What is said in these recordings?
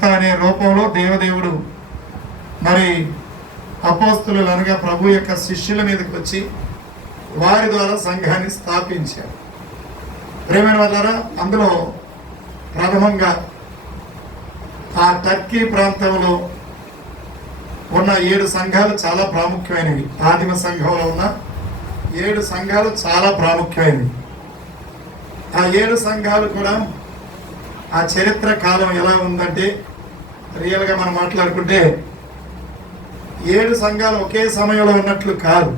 ప్రవక్త అనే రూపంలో దేవదేవుడు మరి అపోస్తులు అనగా ప్రభు యొక్క శిష్యుల మీదకి వచ్చి వారి ద్వారా సంఘాన్ని స్థాపించారు. ప్రేమైన వాళ్ళారా, అందులో ప్రథమంగా ఆ టర్కీ ప్రాంతంలో ఉన్న 7 సంఘాలు చాలా ప్రాముఖ్యమైనవి. ఆదిమ సంఘంలో ఉన్న 7 సంఘాలు చాలా ప్రాముఖ్యమైనవి. ఆ 7 సంఘాలు కూడా ఆ చరిత్ర కాలం ఎలా ఉందంటే, రియల్గా మనం మాట్లాడుకుంటే 7 సంఘాలు ఒకే సమయంలో ఉన్నట్లు కాదు.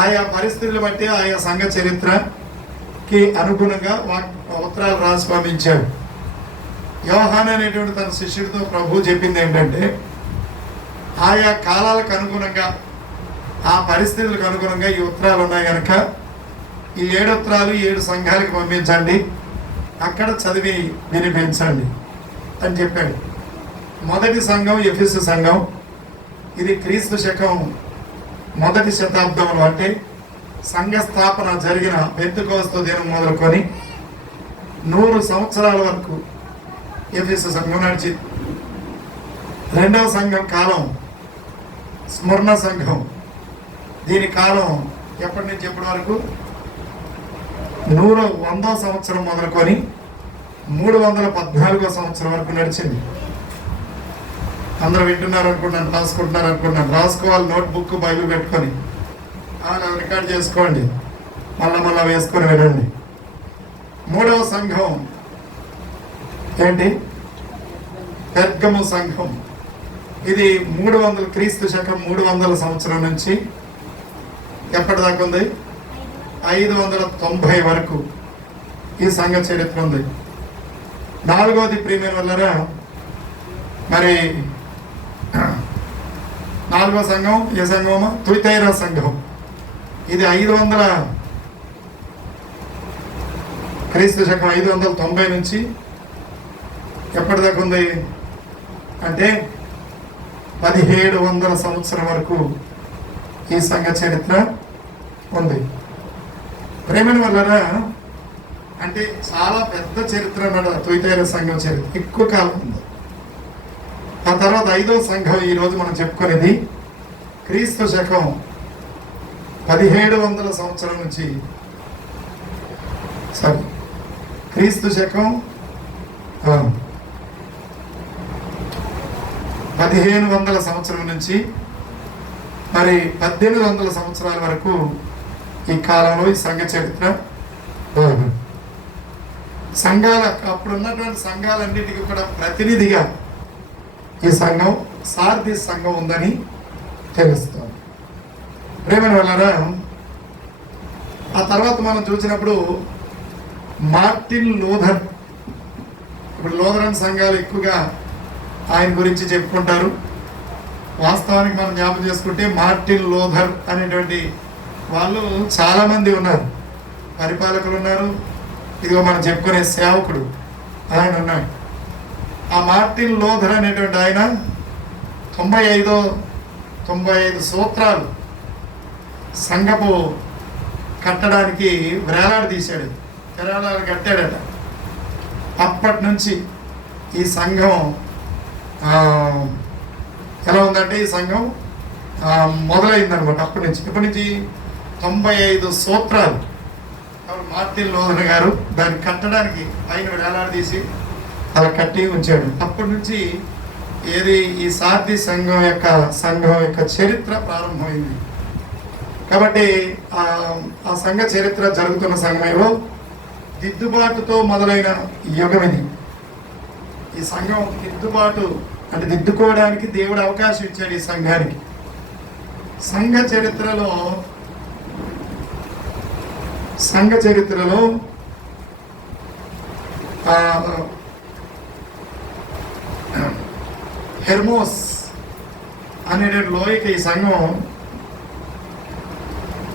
ఆయా పరిస్థితులు బట్టి ఆయా సంఘ చరిత్రకి అనుగుణంగా ఉత్తరాలు రాసి పంపించాడు. యోహాను అనేటువంటి తన శిష్యుడితో ప్రభు చెప్పింది ఏంటంటే, ఆయా కాలాలకు అనుగుణంగా ఆ పరిస్థితులకు అనుగుణంగా ఈ ఉత్తరాలు ఉన్నాయి కనుక ఈ 7 ఉత్తరాలు 7 సంఘాలకు పంపించండి, అక్కడ చదివి వినిపించండి అని చెప్పాడు. మొదటి సంఘం ఎఫెసు సంఘం. ఇది క్రీస్తు శకం 1వ శతాబ్దంలో, అంటే సంఘ స్థాపన జరిగిన పెంతెకోస్తు దినం మొదలుకొని 100 సంవత్సరాల వరకు ఎఫెసు సంఘం నడిచింది. 2వ సంఘం కాలం స్మరణ సంఘం. దీని కాలం ఎప్పటి నుంచి ఎప్పటి వరకు 100వ సంవత్సరం మొదలుకొని 314వ సంవత్సరం వరకు నడిచింది. అందరూ వింటున్నారు అనుకుంటున్నాను, రాసుకుంటున్నారు అనుకుంటున్నాను. రాసుకోవాలి, నోట్బుక్ బైబిల్ పెట్టుకొని రికార్డ్ చేసుకోండి, మళ్ళా వేసుకొని వెళ్ళండి. 3వ సంఘం ఏంటి? పెర్గము సంఘం. ఇది 300 క్రీస్తు శకం 300 సంవత్సరం నుంచి ఎప్పటిదాకా ఉంది? 590 వరకు ఈ సంఘ చరిత్ర ఉంది. 4వది ప్రియమైన వాళ్ళరా, మరి 4వ సంఘం ఏ సంఘమా? తుయితైర సంఘం. ఇది 500 క్రీస్తు శకం 590 నుంచి ఎప్పటిదాకా ఉంది అంటే 1700 సంవత్సరం వరకు ఈ సంఘ చరిత్ర ఉంది. ప్రేమని వల్లరా, అంటే చాలా పెద్ద చరిత్ర అన్నాడు తుయితైర సంఘం చరిత్ర, ఎక్కువ కాలం ఉంది. ఆ తర్వాత 5వ సంఘం ఈరోజు మనం చెప్పుకునేది క్రీస్తు శకం 1700 సంవత్సరం నుంచి క్రీస్తు శకం 1500 సంవత్సరం నుంచి మరి 1800 సంవత్సరాల వరకు ఈ కాలంలో ఈ సంఘ చరిత్ర. సంఘాల అప్పుడున్నటువంటి సంఘాలన్నిటికీ కూడా ప్రతినిధిగా ఈ సంఘం సార్దీస్ సంఘం ఉందని తెలుస్తుంది. ప్రేమని వల్లరా, ఆ తర్వాత మనం చూసినప్పుడు మార్టిన్ లూథర్. ఇప్పుడు లూథరన్ సంఘాలు ఎక్కువగా ఆయన గురించి చెప్పుకుంటారు. వాస్తవానికి మనం జ్ఞాపకం చేసుకుంటే మార్టిన్ లూథర్ అనేటువంటి వాళ్ళు చాలామంది ఉన్నారు. పరిపాలకులు ఉన్నారు, ఇదిగో మనం చెప్పుకునే సేవకుడు ఆయన ఉన్నాడు. ఆ మార్టిన్ లూథర్ అనేటువంటి ఆయన 95 సూత్రాలు సంఘపు కట్టడానికి వేలాడదీశాడు, విరాళాలు కట్టాడట. అప్పటి నుంచి ఈ సంఘం ఎలా ఉందంటే, ఈ సంఘం మొదలైందనమాట. అప్పటి నుంచి 95 సూత్రాలు మార్టిన్ లూథర్ గారు దాన్ని కట్టడానికి పైన వేలాడదీసి అలా కట్టి ఉంచాడు. అప్పటి నుంచి ఈ సార్దీ సంఘం యొక్క చరిత్ర ప్రారంభమైంది. కాబట్టి ఆ సంఘ చరిత్ర జరుగుతున్న సమయంలో దిద్దుబాటుతో మొదలైన యుగం ఇది. ఈ సంఘం దిద్దుబాటు అంటే దిద్దుకోవడానికి దేవుడు అవకాశం ఇచ్చాడు ఈ సంఘానికి. సంఘ చరిత్రలో హెర్మోస్ అనే లోయకి ఈ సంఘం,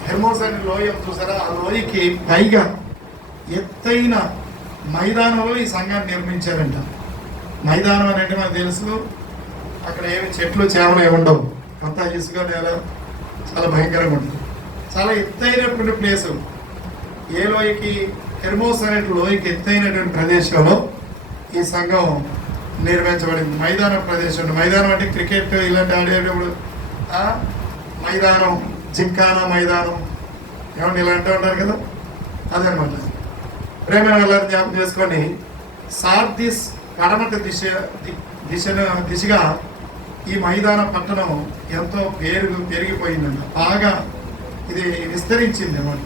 హెర్మోస్ అనే లోయ చూసారా, ఆ లోయకి పైగా ఎత్తైన మైదానంలో ఈ సంఘాన్ని నిర్మించారంట. మైదానం అనేది మనకు తెలుసు, అక్కడ ఏమి చెట్లు చేమలు ఏమి ఉండవు, అంతా ఇసుక నేల, చాలా భయంకరంగా ఉంటుంది. చాలా ఎత్తైనటువంటి ప్లేసు. ఏ లోయకి? హెర్మోస్ అనే లోయకి ఎత్తైనటువంటి ప్రదేశంలో ఈ సంఘం నిర్మించబడింది. మైదాన ప్రదేశం, మైదానం అంటే క్రికెట్ ఇలాంటి ఆడేటప్పుడు మైదానం, జింకానా మైదానం ఏమంటే ఇలా అంటూ ఉంటారు కదా, అదనమాట. ప్రేమైన వాళ్ళని జ్ఞాపకం చేసుకొని సార్దిస్ పడమటి దిశగా ఈ మైదాన పట్టణం ఎంతో పెరిగిపోయిందండి, బాగా ఇది విస్తరించింది అన్నమాట.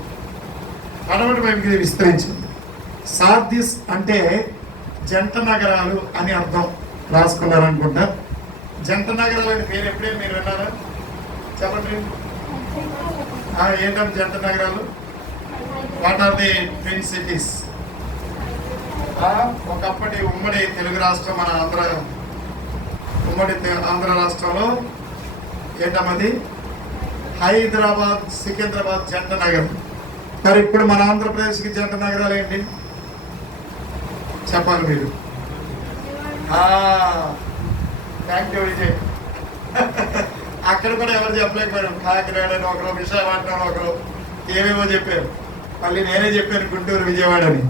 పడమటి వైపుకి ఇది విస్తరించింది. సార్దిస్ అంటే జంట నగరాలు అని అర్థం రాసుకున్నారనుకుంటా. జంట నగరాలు అనే పేరు ఎప్పుడైనా మీరు విన్నారా? చెప్పండి. ఏంటంటే జంట నగరాలు, what are the twin cities? ఒకప్పటి ఉమ్మడి తెలుగు రాష్ట్రం, మన ఉమ్మడి ఆంధ్ర రాష్ట్రంలో ఏంటమ్మది హైదరాబాద్, సికింద్రాబాద్ జంట నగరం. మరి ఇప్పుడు మన ఆంధ్రప్రదేశ్కి జంట నగరాలు ఏంటి చెప్పాలి మీరు? Thank you Vijay. అక్కడ కూడా ఎవరు చెప్పలేకపోయారు. కాకినాడ అని ఒకరు, విశాఖపట్నం ఒకరు, ఏమేమో చెప్పారు. మళ్ళీ నేనే చెప్పాను గుంటూరు, విజయవాడ అని.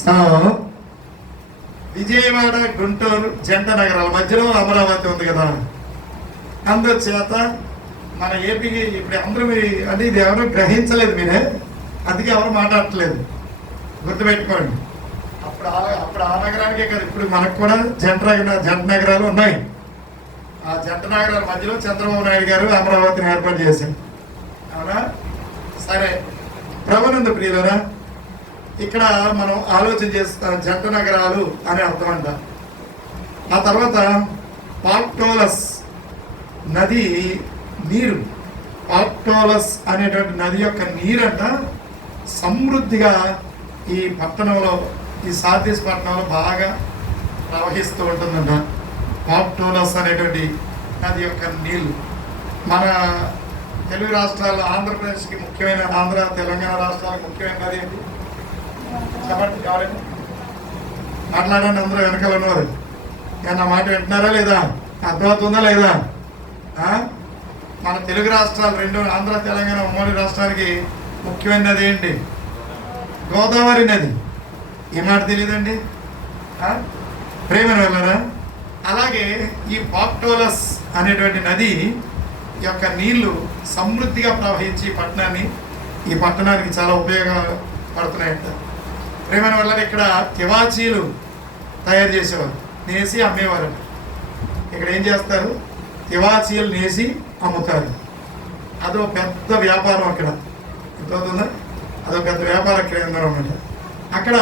సో విజయవాడ, గుంటూరు జంట నగరాల మధ్యలో అమరావతి ఉంది కదా. అందుచేత మన ఏపీకి ఇప్పుడు అందరూ అంటే ఇది ఎవరు గ్రహించలేదు మీరే, అందుకే ఎవరు మాట్లాడట్లేదు. గుర్తుపెట్టుకోండి. అప్పుడు ఆ నగరానికే కదా, ఇప్పుడు మనకు కూడా జంట నగరాలు ఉన్నాయి. ఆ జంట నగరాల మధ్యలో చంద్రబాబు నాయుడు గారు అమరావతిని ఏర్పాటు చేశారు. అవునా? సరే, ప్రభునందు ప్రియులరా, ఇక్కడ మనం ఆలోచన చేస్తాం జంట నగరాలు అని అర్థం అంట. ఆ తర్వాత పాక్టోలస్ నది నీరు, పాక్టోలస్ అనేటువంటి నది యొక్క నీరంట సమృద్ధిగా ఈ పట్టణంలో, ఈ సార్దిస్ పట్టణంలో బాగా ప్రవహిస్తూ ఉంటుందంట. పాక్టోలస్ అనేటువంటి నది యొక్క నీళ్ళు మన తెలుగు రాష్ట్రాల్లో, ఆంధ్రప్రదేశ్కి ముఖ్యమైన, ఆంధ్ర తెలంగాణ రాష్ట్రాలకు ముఖ్యమైన నది ఏంటి చెప్పండి. ఎవరైనా మాట్లాడండి, అందరూ వెనకాల ఉన్నారు. నా మాట వింటున్నారా లేదా? అర్థమవుతుందా లేదా? మన తెలుగు రాష్ట్రాలు రెండు, ఆంధ్ర తెలంగాణ ఉమ్మడి రాష్ట్రానికి ముఖ్యమైన నది ఏంటి? గోదావరి నది. ఈ మాట తెలియదండి? ప్రేమను వెళ్ళరా? అలాగే ఈ పాక్టోలస్ అనేటువంటి నది యొక్క నీళ్లు సమృద్ధిగా ప్రవహించి ఈ పట్టణానికి చాలా ఉపయోగపడుతున్నాయంట. ప్రేమన వల్ల ఇక్కడ తివాచీలు తయారు చేసేవారు, నేసి అమ్మేవారు. ఇక్కడ ఏం చేస్తారు? తివాచీలు నేసి అమ్ముతారు. అదో పెద్ద వ్యాపారం అక్కడ. ఎంతవుతుందా? అదో పెద్ద వ్యాపార కేంద్రం అన్నమాట. అక్కడ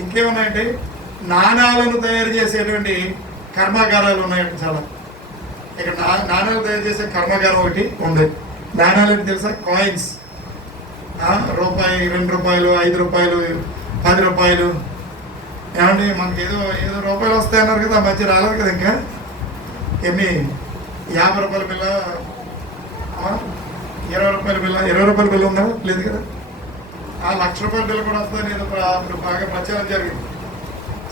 ఇంకేమున్నాయంటే నాణాలను తయారు చేసేటువంటి కర్మాగారాలు ఉన్నాయండి చాలా. ఇక్కడ నాణాలు తయారు చేసే కర్మాగారం ఒకటి ఉంది. నాణాలు ఏంటి తెలుసా? కాయిన్స్. రూపాయి, 2 రూపాయలు, 5 రూపాయలు, 10 రూపాయలు. ఏమండి మనకి ఏదో రూపాయలు వస్తాయన్నారు కదా, ఆ మధ్య రాలేదు కదా. ఇంకా 50 రూపాయల బిల్ల, 20 రూపాయల బిల్ల, 20 రూపాయల బిల్ల ఉందా? లేదు కదా. ఆ 1,00,000 రూపాయల బిల్ల కూడా వస్తుందని ఏదో బాగా ప్రచారం జరిగింది.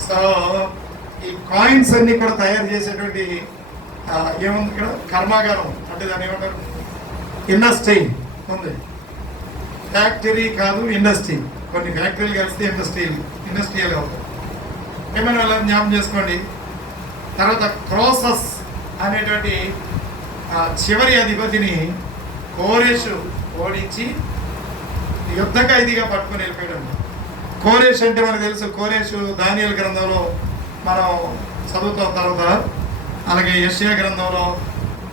సో ఈ కాయిన్స్ అన్ని కూడా తయారు చేసేటువంటి ఏముంది ఇక్కడ? కర్మాగారం అంటే దాన్ని ఏమంటారు? ఇండస్ట్రీ ఉంది. ఫ్యాక్టరీ కాదు, ఇండస్ట్రీ. కొన్ని ఫ్యాక్టరీలు కలిస్తే ఇండస్ట్రియల్ అవుతాయి. ఏమైనా వాళ్ళని జ్ఞాపకం చేసుకోండి. తర్వాత క్రోసస్ అనేటువంటి చివరి అధిపతిని కోరేషు ఓడించి యుద్ధ ఖైదీగా పట్టుకుని వెళ్ళిపోయాడు. కోరేష్ అంటే మనకు తెలుసు. కోరేషు దానియేలు గ్రంథంలో మనం చదువుతాం. తర్వాత అలాగే యెషయా గ్రంథంలో,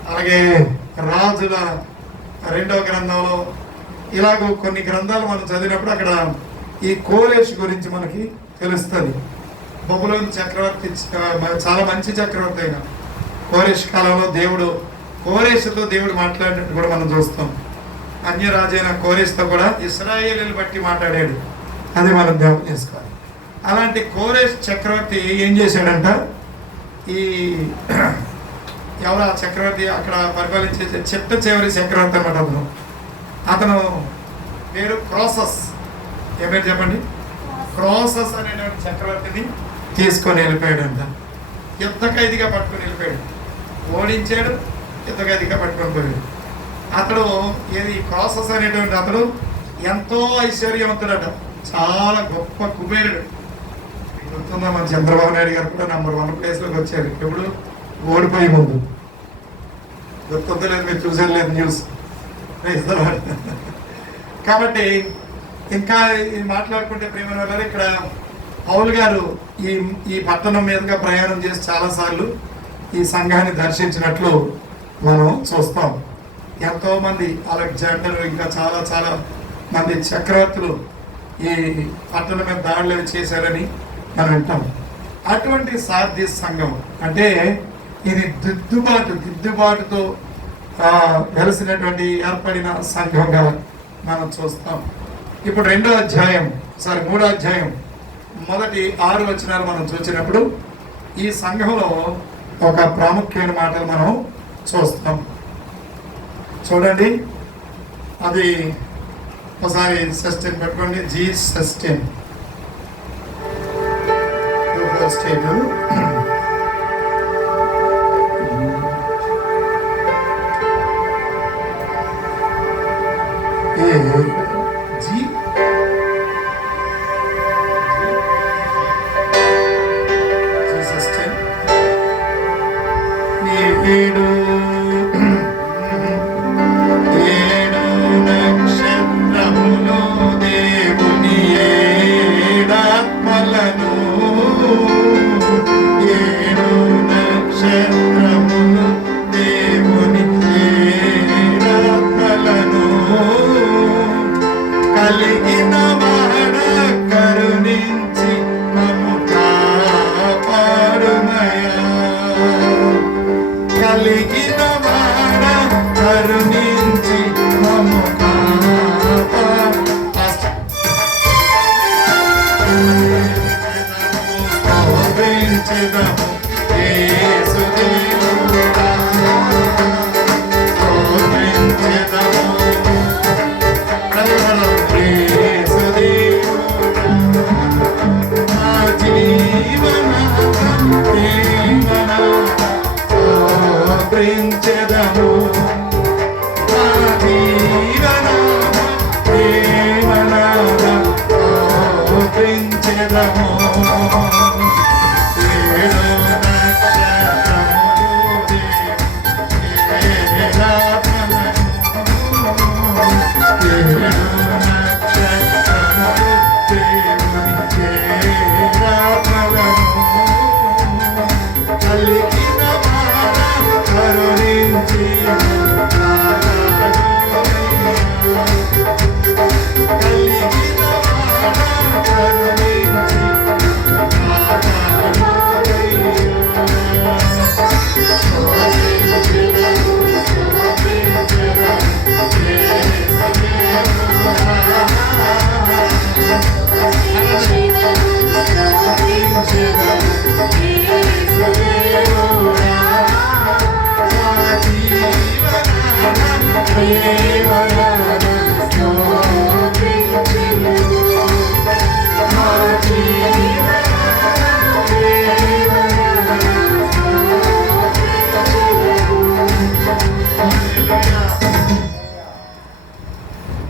అలాగే రాజుల 2వ గ్రంథంలో, ఇలాగ కొన్ని గ్రంథాలు మనం చదివినప్పుడు అక్కడ ఈ కోరేష్ గురించి మనకి తెలుస్తుంది. బబులోను చక్రవర్తి చాలా మంచి చక్రవర్తి అయిన కోరేష్ కాలంలో కోరేషుతో దేవుడు మాట్లాడినట్టు కూడా మనం చూస్తాం. అన్యరాజైన కోరేష్తో కూడా ఇశ్రాయేలుని బట్టి మాట్లాడాడు. అది మనం జ్ఞాపకం చేసుకోవాలి. అలాంటి కోరేష్ చక్రవర్తి ఏం చేశాడంట? ఎవరు ఆ చక్రవర్తి? అక్కడ పరిపాలించే చిట్ట చివరి చక్రవర్తి అన్నమాట. అతను పేరు క్రోసస్. ఏ పేరు చెప్పండి? క్రోసస్ అనేటువంటి చక్రవర్తిని తీసుకొని వెళ్ళిపోయాడంట. యుద్ధ ఖైదీగా పట్టుకొని వెళ్ళిపోయాడు. ఓడించాడు, యుద్ధ ఖైదీగా పట్టుకొని పోయాడు. అతడు క్రోసస్ అనేటువంటి అతడు ఎంతో ఐశ్వర్యవంతుడట. చాలా గొప్ప కుబేరుడు. గుర్తుందా, మన చంద్రబాబు నాయుడు గారు కూడా #1 ప్లేస్లోకి వచ్చారు. ఎప్పుడు ఓడిపోయి ముందు. గుర్తుందో లేదు, మీరు చూసారు లేదు న్యూస్. కాబట్టి ఇంకా మాట్లాడుకుంటే ప్రేమ గారు, ఇక్కడ పౌలు గారు ఈ పట్టణం మీదుగా ప్రయాణం చేసి చాలాసార్లు ఈ సంఘాన్ని దర్శించినట్లు మనం చూస్తాం. ఎంతో మంది అలెగ్జాండర్, ఇంకా చాలా చాలా మంది చక్రవర్తులు ఈ పట్టణం మీద దాడులు చేశారని మనం వింటాం. అటువంటి సార్దీస్ సంఘం అంటే ఇది దిద్దుబాటుతో వెలసినటువంటి ఏర్పడిన సంఘంగా మనం చూస్తాం. ఇప్పుడు 3వ అధ్యాయం 3వ అధ్యాయం మొదటి 6 వచనాలు మనం చూసినప్పుడు ఈ సంఘంలో ఒక ప్రాముఖ్యమైన మాటలు మనం చూస్తాం. చూడండి, అది ఒకసారి సస్టైన్ పెట్టుకోండి. జీ సస్టైన్ స్టేట్ జీ సస్టైన్ ఏడు నక్షత్రములు దేవుని ఏడాత్మలను, ఏడు నక్షత్రములు దేవుని ఏడాత్మలను కలిగిన వాడ కరుణించి మమ్ము కాపాడుమయా, కలిగిన వాడ కరుణించి మమ్ము స్తోత్రించెదము యేసుదేవుడా, స్తోత్రించెదము మా జీవనాథం స్తోత్రించెదము, మా జీవనాథం స్తోత్రించెదము. ఏడు నక్షత్రములు కలిగిన వాడ కరుణించి కలిగిన వాడ కరుణించి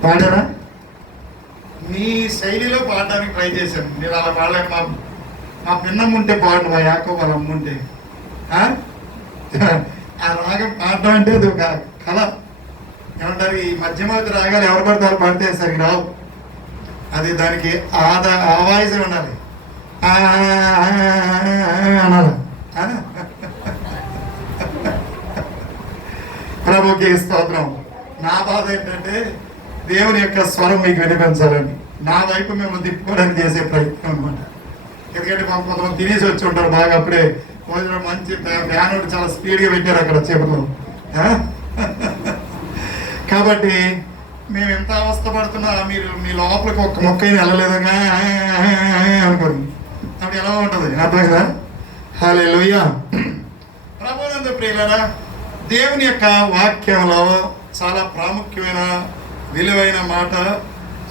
పాడారా? మీ శైలిలో పాడడానికి ట్రై చేశాను. మీరు అలా పాడలేక మా పిన్నమ్మ ఉంటే పాడు, మా యాకో వాళ్ళ అమ్మ ఉంటే ఆ రాగం పాడడం అంటే అది ఒక కళ. ఏమంటారు, ఈ మధ్యమతి రాగాలు ఎవరు పడితే వాళ్ళు పాడితే సరిగ్గా రావు. అది దానికి ఆవాయిసం ఉండాలి, అనాలి. ప్రభుకి స్తోత్రం. నా బాధ ఏంటంటే దేవుని యొక్క స్వరం మీకు వినిపించాలని, నా వైపు మిమ్మల్ని తిప్పుకోవడానికి చేసే ప్రయత్నం అనమాట. ఎందుకంటే మాకు కొంతమంది తినేసి వచ్చి ఉంటారు బాగా, అప్పుడే భోజనం మంచి ఫ్యాన్ ఒకటి చాలా స్పీడ్గా పెట్టారు అక్కడ చేపలు. కాబట్టి మేము ఎంత అవస్థ పడుతున్నా మీరు మీ లోపలికి ఒక్క మొక్కైనా వెళ్ళలేదుగా అనుకోండి, అప్పుడు ఎలా ఉంటుంది అర్థం కదా. హల్లెలూయా. ప్రభునందు ప్రియులారా, దేవుని యొక్క వాక్యంలో చాలా ప్రాముఖ్యమైన విలువైన మాట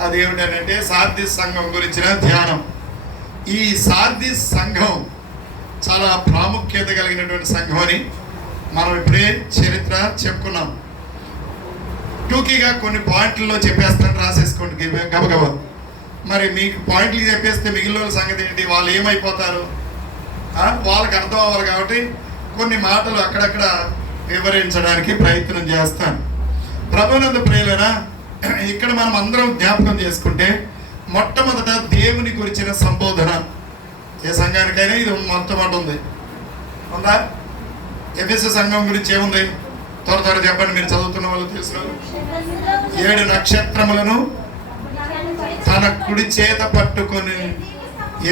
అది ఏమిటంటే సార్దీస్ సంఘం గురించిన ధ్యానం. ఈ సార్దీస్ సంఘం చాలా ప్రాముఖ్యత కలిగినటువంటి సంఘం అని మనం ఇప్పుడే చరిత్ర చెప్పుకున్నాం. టూకీగా కొన్ని పాయింట్లలో చెప్పేస్తాను, రాసేసుకోండి గబగబా. మరి మీకు పాయింట్లు చెప్పేస్తే మిగిలిన వాళ్ళ సంగతి ఏంటి, వాళ్ళు ఏమైపోతారు, వాళ్ళకి అర్థం అవ్వాలి. కాబట్టి కొన్ని మాటలు అక్కడక్కడ వివరించడానికి ప్రయత్నం చేస్తాను. ప్రభునందు ప్రియులరా, ఇక్కడ మనం అందరం జ్ఞాపకం చేసుకుంటే మొట్టమొదట దేవుని గురించిన సంబోధన. ఏ సంఘానికైనా ఇది మొట్టమొదటి ఉంది, ఉందా? ఎఫెసు సంఘం గురించి ఏముంది? త్వర త్వర చెప్పండి, మీరు చదువుతున్న వాళ్ళు తెలుసు. 7 నక్షత్రములను తన కుడి చేత పట్టుకొని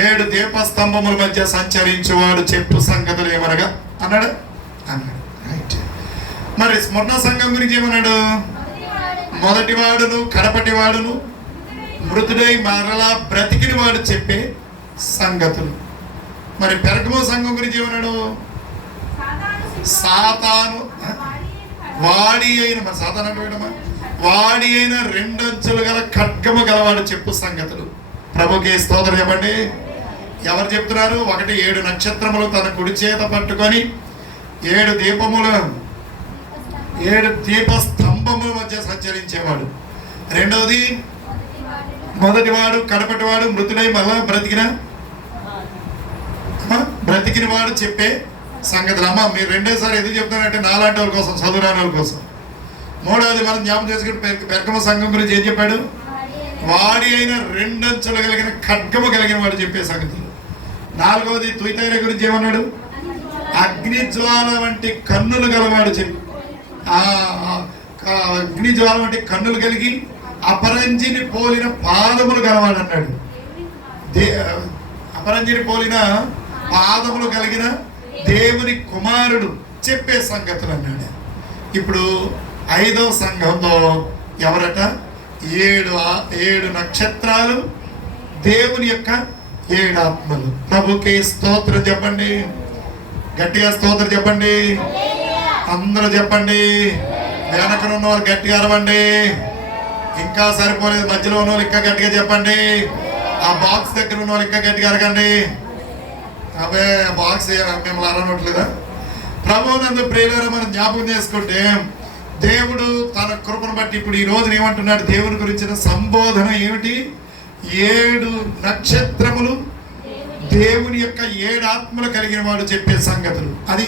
7 దీపస్తంభముల మధ్య సంచరించేవాడు చెప్పు సంగతులు ఏమనగా అన్నాడు. రైట్. మరి స్మరణ సంఘం గురించి ఏమన్నాడు? మొదటివాడును కడపటివాడును మృతుడై మరలా బ్రతికిన వాడు చెప్పే సంగతులు. మరి పెరగమో సంఘం గురించి ఏమన్నాడు? సాతాను వాడి అయిన, మరి సాతాను అంటే వాడి అయిన 2 అంచులు గల ఖడ్గము గలవాడు చెప్పు సంగతులు. ప్రభుకి స్తోత్రం చెప్పండి. ఎవరు చెప్తున్నారు? 1 7 నక్షత్రములు తన కుడి చేత పట్టుకొని 7 దీపస్తంభముల మధ్య సంచరించేవాడు. రెండవది మొదటివాడు కడపటివాడు మృతుడై మళ్ళా బ్రతికిన వాడు చెప్పే సంగతులు. అమ్మ మీరు రెండోసారి ఎందుకు చెప్తానంటే నాలాంటి వాళ్ళ కోసం, చదువురాని వాళ్ళ కోసం. మూడవది మనం జ్ఞాపకం చేసుకుంటే పెరగమ సంఘం గురించి ఏం చెప్పాడు? వాడి అయిన 2 అంచులు కలిగిన ఖడ్గము కలిగిన వాడు చెప్పే సంగతులు. నాలుగవది తుయితైర గురించి ఏమన్నాడు? అగ్ని జ్వాల వంటి కన్నులు గలవాడు చెప్పి, అగ్ని జ్వాల వంటి కన్నులు కలిగి అపరంజిని పోలిన పాదములు గలవాడు అన్నాడు. అపరంజిని పోలిన పాదములు కలిగిన దేవుని కుమారుడు చెప్పే సంగతులు అన్నాడు. ఇప్పుడు 5వ సంఘంలో ఎవరట? 7 నక్షత్రాలు, దేవుని యొక్క 7 ఆత్మలు. ప్రభుకి స్తోత్రం చెప్పండి, గట్టిగా స్తోత్రం చెప్పండి, అందరూ చెప్పండి. వెనకనున్న వాళ్ళు గట్టిగా అరవండి. ఇంకా సరిపోలేదు, మధ్యలో ఉన్న వాళ్ళు ఇంకా గట్టిగా చెప్పండి. ఆ బాక్స్ దగ్గర ఉన్న వాళ్ళు ఇంకా గట్టిగా అరగండి. అవే బాక్స్ మిమ్మల్ని అరవట్లేదా? ప్రభువునందు ప్రియులారా, మనం జ్ఞాపకం చేసుకుంటే దేవుడు తన కృపను బట్టి ఇప్పుడు ఈ రోజున ఏమంటున్నాడు? దేవుని గురించిన సంబోధన ఏమిటి? 7 నక్షత్రములు, దేవుని యొక్క 7 ఆత్మలు కలిగిన వాడు చెప్పే సంగతులు. అది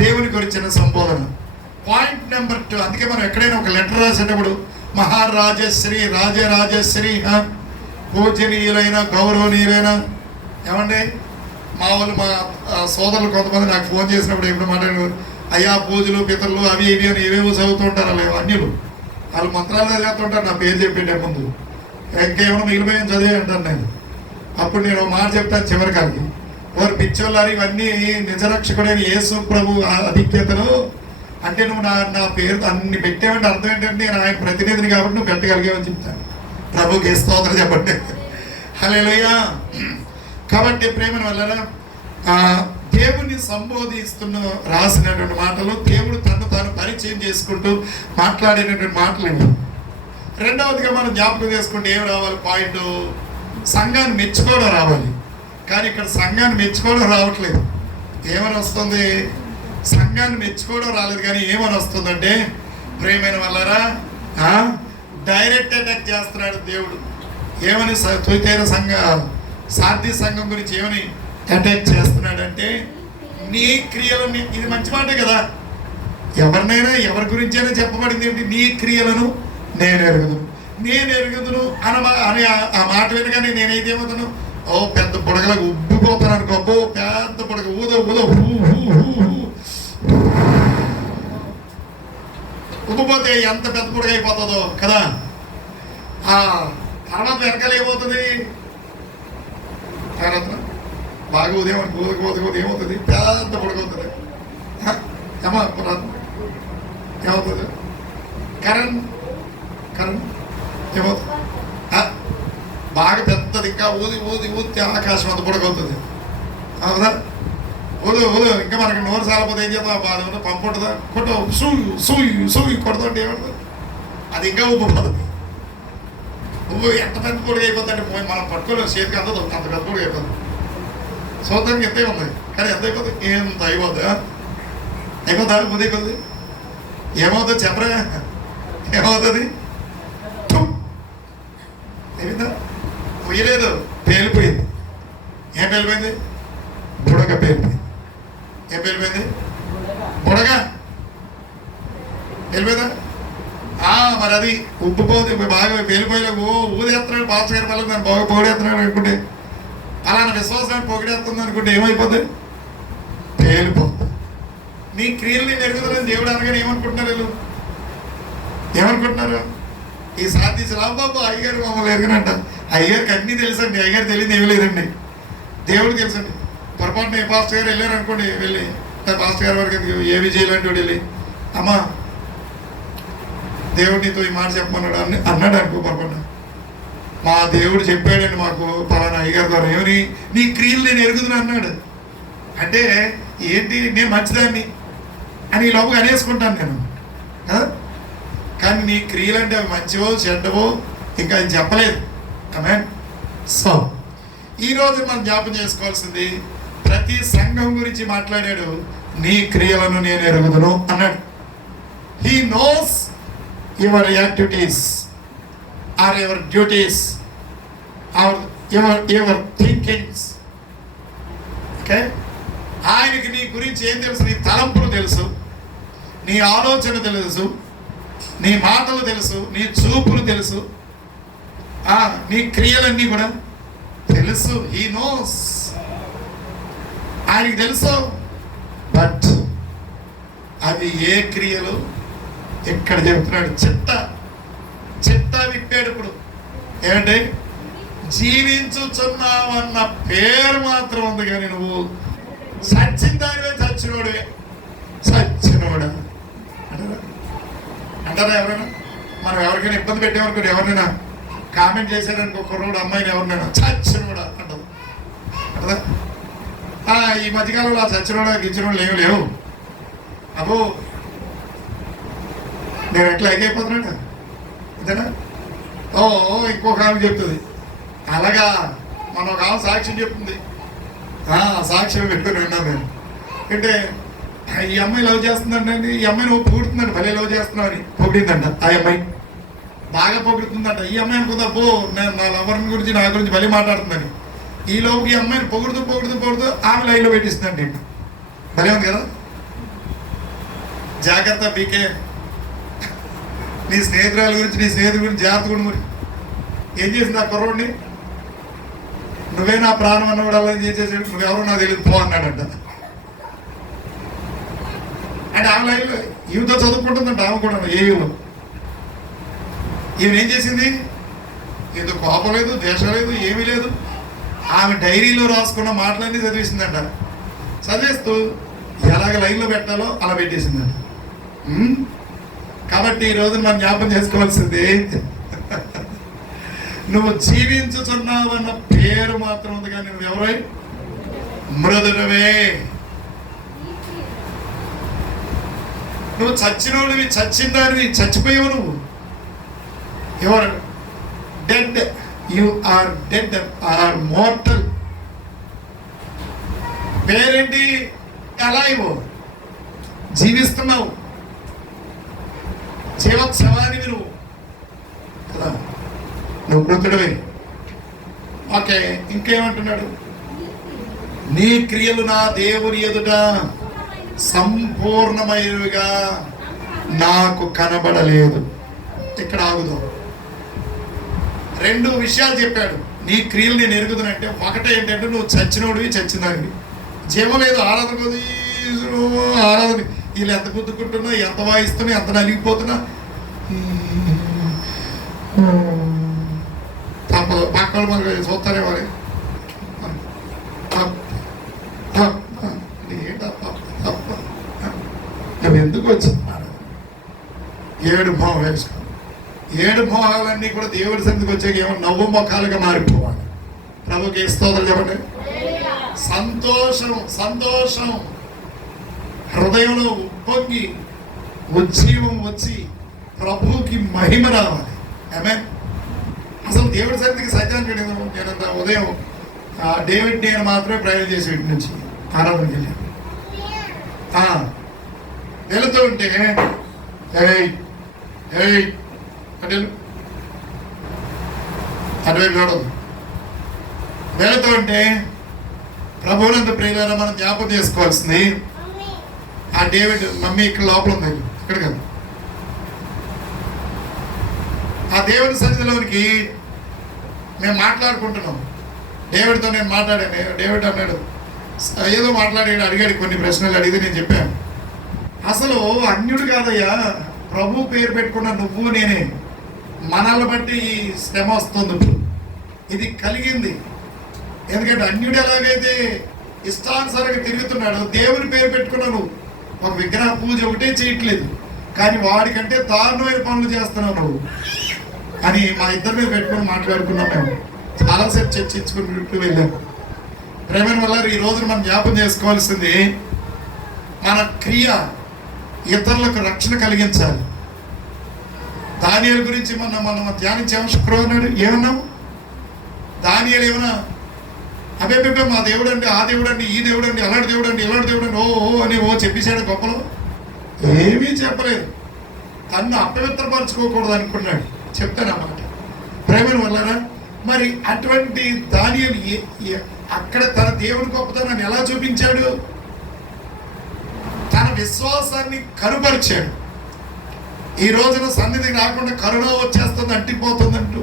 దేవుని గురించిన సంబోధన. Point number 2. అందుకే మనం ఎక్కడైనా ఒక లెటర్ రాసేటప్పుడు మహారాజశ్రీ, రాజరాజశ్రీ, పూజనీయులైన గౌరవనీయులైన, ఏమండి మా వాళ్ళు, మా సోదరులు కొంతమంది నాకు ఫోన్ చేసినప్పుడు ఎప్పుడు మాట్లాడారు, అయ్యా పూజలు పితరులు అవి ఇవి అని ఏవేవో చదువుతుంటారు. అలా అన్యులు వాళ్ళు మంత్రాలు చదువుతుంటారు. నా పేరు చెప్పేటే ముందు ఇంకేమైనా మిగిలిపోయాను చదివే అంటాను నేను. అప్పుడు నేను మాట చెప్తాను చివరికాలకి, వారు పిచ్చోళ్ళారు ఇవన్నీ నిజరక్షకుడైన యేసు ప్రభు అధిక్యతలు అంటే నువ్వు నా పేరు అన్ని పెట్టావంటే అర్థం ఏంటంటే నేను ఆయన ప్రతినిధిని కాబట్టి నువ్వు పెట్టగలిగావని చెప్తాను. ప్రభుకి స్తోత్రం చెప్పండి. హల్లెలూయా. కాబట్టి ప్రేమను వల్ల దేవుని సంబోధిస్తున్న రాసినటువంటి మాటలు, దేవుడు తను తాను పరిచయం చేసుకుంటూ మాట్లాడేటటువంటి మాటలు ఇవి. రెండవదిగా మనం జ్ఞాపకం చేసుకుంటే ఏం రావాలి? పాయింట్, సంఘాన్ని మెచ్చుకోవడం రావాలి. కానీ ఇక్కడ సంఘాన్ని మెచ్చుకోవడం రావట్లేదు. ఏమని వస్తుంది? సంఘాన్ని మెచ్చుకోవడం రాలేదు, కానీ ఏమని వస్తుందంటే ప్రేమైన వల్లరా డైరెక్ట్ అటాక్ చేస్తున్నాడు దేవుడు. ఏమని? తుయితైర సార్థి సంఘం గురించి ఏమని అటాక్ చేస్తున్నాడంటే నీ క్రియలను. ఇది మంచి మాటే కదా, ఎవరినైనా ఎవరి గురించైనా చెప్పబడింది ఏంటి? నీ క్రియలను నేను ఎరుగుదును అని ఆ మాట వినగానే నేనైతే ఏమవుతాను? ఓ పెద్ద బుడగలకు ఉబ్బిపోతాను అనుకో. అబ్బో పెద్ద బుడగ ఉబ్బిపోతే ఎంత పెద్ద బుడగ అయిపోతుందో కదా. తర్వాత వెనకాల ఏమవుతుంది? బాగా ఉదయం ఏమవుతుంది? పెద్ద పడుకోతుంది. ఏమవుతుంది? కరెంట్ ఏమవుతుంది? బాగా పెద్దది, ఇంకా ఊది ఆకాశం అంత పడుకోతుంది కదా. ఊదు ఇంకా మనకి నోరు సాలపోతే ఏం చేద్దాం? బాధ ఉందా? పంపు ఉంటుందా? సూయి కొడుతుంటే ఏమవుతుంది? అది ఇంకా ఉబ్బిపోతుంది. ఎంత పెద్ద పొడిగా అయిపోతుందంటే మనం పట్టుకోలేము, చేతికి అంత పెద్ద పొడిగా అయిపోతుంది. చూద్దానికి ఎంతే ఉంది, కానీ ఎంత అయిపోతుంది? ఎంత అయిపోద్దా? ఉదయం కొద్ది ఏమవుతుంది చెప్పరా? ఏమవుతుంది? అయిపోయిందా? పొయ్యలేదు, పేలిపోయింది. ఏం పేలిపోయింది? బుడగ పేలిపోయింది. ఏం పేలిపోయింది? బుడగ పేలిపోయిందా? మరి అది ఉబ్బుపోతే బాగా పేలిపోయినా ఊదేస్తున్నాడు పాస్ గారి వల్ల దాన్ని బాగా పొగిడేస్తున్నాడు అనుకుంటే, అలానే విశ్వాసాన్ని పొగిడేస్తుంది అనుకుంటే ఏమైపోతుంది? పేలిపోతుంది. నీ క్రియల్ని నెరుగుతుందని దేవుడు అనగానే ఏమనుకుంటున్నారు వీళ్ళు? ఏమనుకుంటున్నారు? ఈ సాధించి రాబాబు అయ్యగారు మమ్మల్ని ఎరగనంట. అయ్యగారికి అన్నీ తెలుసండి, అయ్యగారు తెలియదు ఏమి లేదండి, దేవుడు తెలుసండి. పొరపాటున ఏ పాస్టర్ గారు వెళ్ళారు అనుకోండి, వెళ్ళి పాస్టర్ గారి వరకు ఏ విజయ్ లాంటి వాడు వెళ్ళి అమ్మా దేవుడు నీతో ఈ మాట చెప్పమన్నాడు అన్నాడు అనుకో, పొరపాటున మా దేవుడు చెప్పాడండి మాకు పలానా అయ్యగారి ద్వారా ఏమని, నీ క్రియలు నేను ఎరుగుతున్నా అన్నాడు. అంటే ఏంటి, నేను మంచిదాన్ని అని ఈ లోపల అనేసుకుంటాను నేను కదా. కానీ నీ క్రియలు అంటే అవి మంచివో చెడ్డవో ఇంకా అది చెప్పలేదు. ఆమేన్. సో ఈరోజు మనం జ్ఞాపం చేసుకోవాల్సింది, ప్రతి సంఘం గురించి మాట్లాడాడు, నీ క్రియలను నేను ఎరుగుదును అన్నాడు. He knows your activities or your duties or your thinkings. Okay, ఆయనకి నీ గురించి ఏం తెలుసు? నీ తలంపులు తెలుసు, నీ ఆలోచన తెలుసు, నీ మాటలు తెలుసు, నీ చూపులు తెలుసు, నీ క్రియలన్నీ కూడా తెలుసు. హీ నోస్, ఆయనకి తెలుసు. బట్ అవి ఏ క్రియలు ఇక్కడ చెబుతున్నాడు, చిట్ట విప్పాడు. ఇప్పుడు ఏమంటే జీవించుచున్నావన్న పేరు మాత్రం ఉంది, కానీ నువ్వు సచ్చిన దానివే చచ్చినోడే. చచ్చినోడా అంటారా ఎవరైనా? మనం ఎవరికైనా ఇబ్బంది పెట్టేమనుకోండి, ఎవరినైనా కామెంట్ చేశారనుకో, కుర్రోడు అమ్మాయిని ఎవరినైనా చచ్చినోడా అంటారు కదా. ఈ మధ్యకాలంలో ఆ చచ్చినోడా గిచ్చినోడు లేవు. అబ్బో నేను ఎట్లా ఎగైపోతున్నాడు అంతేనా? ఇంకొక ఆమె చెప్తుంది అలాగా. మన ఒక ఆమె సాక్ష్యం చెప్తుంది, సాక్ష్యం పెట్టుకుని విన్నాను నేను. అంటే ఈ అమ్మాయి లవ్ చేస్తుందండి, ఈ అమ్మాయి నువ్వు పొగుడుతుందండి, భలే లవ్ చేస్తున్నావు అని పొగిడిందంట. ఆ అమ్మాయి బాగా పొగుడుతుందంట. ఈ అమ్మాయి అనుకుందా, అబ్బో నేను నా లవర్ని గురించి నా గురించి భలే మాట్లాడుతుందని. ఈ లోపు ఈ అమ్మాయిని పొగుడుతూ ఆమె లైన్లో పెట్టిస్తుందండి. భలే ఉంది కదా. జాగ్రత్త, బీకే. నీ స్నేహితురాల గురించి, నీ స్నేహితుడి గురించి జాగ్రత్త కూడా. మరి ఏం చేసింది ఆ కుర్రోడిని? నువ్వే నా ప్రాణం అన్న కూడా అలా ఏం చేసేసాడు, నువ్వెవరో నాకు తెలియదు పో అన్నాడంట. అంటే ఆమె లైన్లో ఈమెతో చదువుకుంటుందంట, ఆమె కూడా ఏయులో. ఈమె ఏం చేసింది? ఏదో కోపం లేదు, ద్వేషం లేదు, ఏమీ లేదు. ఆమె డైరీలో రాసుకున్న మాటలన్నీ చదివేసిందంట. చదివేస్తూ ఎలాగ లైన్లో పెట్టాలో అలా పెట్టేసిందంట. కాబట్టి ఈరోజు మనం జ్ఞాపం చేసుకోవాల్సింది, నువ్వు జీవించుచున్నావన్న పేరు మాత్రం ఉంది, కానీ నువ్వు ఎవరై? మృదుడవే. నువ్వు చచ్చినోడివి, చచ్చిన దానివి, చచ్చిపోయావు నువ్వు. You're dead, you are dead or mortal. పేరేంటి? అలైవ్, జీవిస్తున్నావు, జీవోత్సవానివి నువ్వు కదా, నువ్వు మృతుడివి. ఓకే, ఇంకేమంటున్నాడు? నీ క్రియలు నా దేవుని ఎదుట సంపూర్ణమైనవిగా నాకు కనబడలేదు. ఇక్కడ ఆగుదాం. రెండు విషయాలు చెప్పాడు. నీ క్రియలు నేను ఎరుగుదనంటే, ఒకటే ఏంటంటే నువ్వు చచ్చినోడివి, చచ్చినదానివి. జీవం లేదు, ఆరాధన ఆరాధన. వీళ్ళు ఎంత గుద్దుకుంటున్నా, ఎంత వాయిస్తున్నా, ఎంత నలిగిపోతున్నా తప్పదు. పక్కలు మనకు చూస్తారే మరి నువ్వు ఎందుకు వచ్చింది? ఏడు మొహం వేసుకో. ఏడు మొహాలన్నీ కూడా దేవుడి సన్నిధికి వచ్చాక ఏమో నవ్వు మొఖాలుగా మారిపోవాలి. ప్రభుకి స్తోత్రం చెప్పండి. సంతోషం హృదయంలో ఉప్పొంగి ఉజ్జీవం వచ్చి ప్రభువుకి మహిమ రావాలి. ఆమేన్. అసలు దేవుడి సన్నిధికి సత్యాన్ని నేనంత ఉదయం డేవిడ్ నేను మాత్రమే ప్రయాణం చేసి ఇంటి నుంచి ఆరాధనకి వెళ్ళాను. వెళుతూ ఉంటే అంటే అటువైపు చూడదు, వెళుతూ ఉంటే ప్రభువునందు ప్రియులారా మనం జ్ఞాపకం చేసుకోవాల్సింది, ఆ డేవిడ్ మమ్మీ ఇక్కడ లోపల ఉంది, ఇక్కడ కాదు, ఆ దేవుని సన్నిధిలోనికి మేము మాట్లాడుకుంటున్నాం. డేవిడ్తో నేను మాట్లాడాను. డేవిడ్ అన్నాడు, ఏదో మాట్లాడాడు, అడిగాడు కొన్ని ప్రశ్నలు అడిగితే నేను చెప్పాను, అసలు అన్యుడు కాదయ్యా, ప్రభు పేరు పెట్టుకున్న నువ్వు నేనే, మనల్ని బట్టి ఈ శ్రమ వస్తుంది. ఇప్పుడు ఇది కలిగింది. ఎందుకంటే అన్యుడు ఎలాగైతే ఇష్టానుసారంగా తిరుగుతున్నాడు, దేవుని పేరు పెట్టుకున్న నువ్వు ఒక విగ్రహ పూజ ఒకటే చేయట్లేదు, కానీ వాడికంటే దారుణమైన పనులు చేస్తున్నావు నువ్వు అని మా ఇద్దరి మీద పెట్టుకొని మాట్లాడుకున్నాం. మేము చాలాసేపు చర్చించుకుంటూ వెళ్ళాము. ప్రేమైన వల్ల ఈ రోజున మనం జ్ఞాపం చేసుకోవాల్సింది, మన క్రియ ఇతరులకు రక్షణ కలిగించాలి. దానియేలు గురించి మనం ధ్యానించాము శుక్రవారం. ఏమన్నాము? దానియేలు ఏమన్నా అబేబే మా దేవుడు అండి, ఆ దేవుడు అండి, ఈ దేవుడు అండి, అలాంటి దేవుడు అండి, ఇలాంటి దేవుడు అండి, ఓ అని చెప్పేశాడు గొప్పలో? ఏమీ చెప్పలేదు. తన్ను అపవిత్రపరచుకోకూడదు అనుకున్నాడు. చెప్తాను అన్నమాట. ప్రేమను వల్లరా మరి అటువంటి దానియేలు అక్కడ తన దేవుని గొప్పతనాన్ని ఎలా చూపించాడు? తన విశ్వాసాన్ని కనుపరిచాడు. ఈ రోజున సన్నిధి రాకుండా కరుణ వచ్చేస్తుంది, అంటిపోతుందంటూ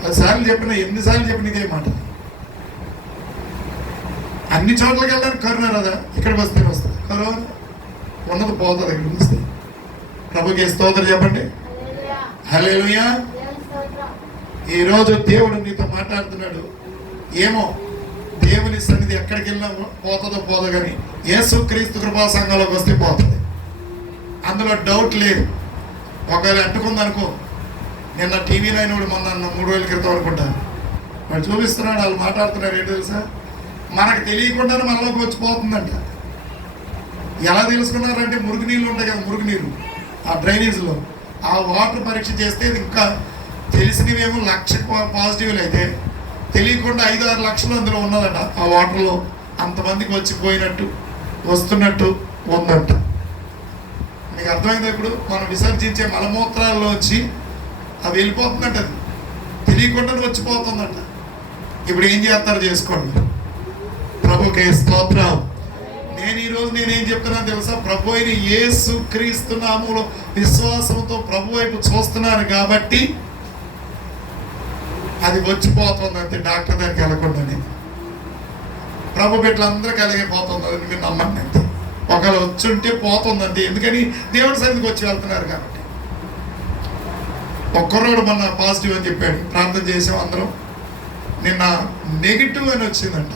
పదిసార్లు చెప్పిన, ఎన్నిసార్లు చెప్పిన ఇదే మాట. అన్ని చోట్లకి వెళ్ళడానికి కరుణ రాదా? ఇక్కడికి వస్తే వస్తుంది కరుణ, ఉన్నది పోతుంది. ఇక్కడికి వస్తే ప్రభుకి స్తోత్రం చెప్పండి. హల్లెలూయా. ఈరోజు దేవుడు నీతో మాట్లాడుతున్నాడు. ఏమో దేవుని సన్నిధి ఎక్కడికి వెళ్ళినా పోతుందో పోదో, కానీ యేసుక్రీస్తు కృపా సంఘంలోకి వస్తే పోతుంది, అందులో డౌట్ లేదు. ఒకవేళ అంటుకుందనుకో, నిన్న టీవీలో అయినప్పుడు మొన్న 3 రోజుల క్రితం అనుకుంటాను వాడు చూపిస్తున్నాడు, వాళ్ళు మాట్లాడుతున్నారు. ఏంటి తెలుసా? మనకు తెలియకుండానే మనలోకి వచ్చిపోతుందంట. ఎలా తెలుసుకున్నారంటే, మురుగునీళ్ళు ఉంటాయి కదా, మురుగునీరు ఆ డ్రైనేజ్లో, ఆ వాటర్ పరీక్ష చేస్తే ఇంకా తెలిసినవేమో 1,00,000 పాజిటివ్లు అయితే తెలియకుండా 5-6 లక్షలు అందులో ఉన్నదట. ఆ వాటర్లో అంతమందికి వచ్చిపోయినట్టు వస్తున్నట్టు ఉందంట. మీకు అర్థమైందా? ఇప్పుడు మనం విసర్జించే మలమూత్రాల్లో వచ్చి అవి వెళ్ళిపోతుందంట, అది తెలియకుండా వచ్చిపోతుందంట. ఇప్పుడు ఏం చేస్తారు చేసుకోండి. ప్రభుకే స్తోత్రం. ఈరోజు నేనేం చెప్తున్నాను తెలుసా? ప్రభు అయిన యేసు క్రీస్తు నామములో విశ్వాసంతో ప్రభు వైపు చూస్తున్నాను కాబట్టి అది వచ్చిపోతుంది అంతే. డాక్టర్ దగ్గరికి వెళ్ళకుండానే ప్రభు బిడ్డలందరూ కలిగిపోతుంది, అది మీరు నమ్మండి అంతే. ఒకవేళ వచ్చుంటే పోతుందంతే. ఎందుకని? దేవుడి సన్నిధికి వచ్చి వెళ్తున్నారు కాబట్టి. ఒక్కరోడు మొన్న పాజిటివ్ అని చెప్పాడు, ప్రార్థన చేసాం అందరం. నిన్న నెగిటివ్ అని వచ్చిందంట.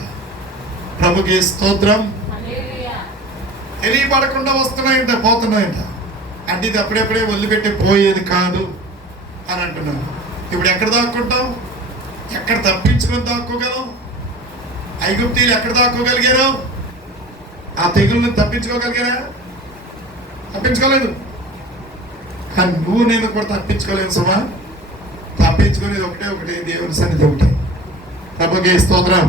ప్రభుకి స్తోత్రం. తెలియపడకుండా వస్తున్నాయంట, పోతున్నాయంట. అంటే ఇది అప్పుడప్పుడే వదిలిపెట్టి పోయేది కాదు అని అంటున్నాను. ఇప్పుడు ఎక్కడ దాక్కుంటాం? ఎక్కడ తప్పించుకొని దాక్కోగలం? ఐగుప్తీయులు ఎక్కడ దాక్కోగలిగారు? ఆ తెగుళ్ళని తప్పించుకోగలిగారా? తప్పించుకోలేదు. కానీ నువ్వు నేను కూడా తప్పించుకోలేదు సుమా. తప్పించుకునేది ఒకటే, దేవుని సన్నిధి ఒకటే. ప్రభుకి స్తోత్రం.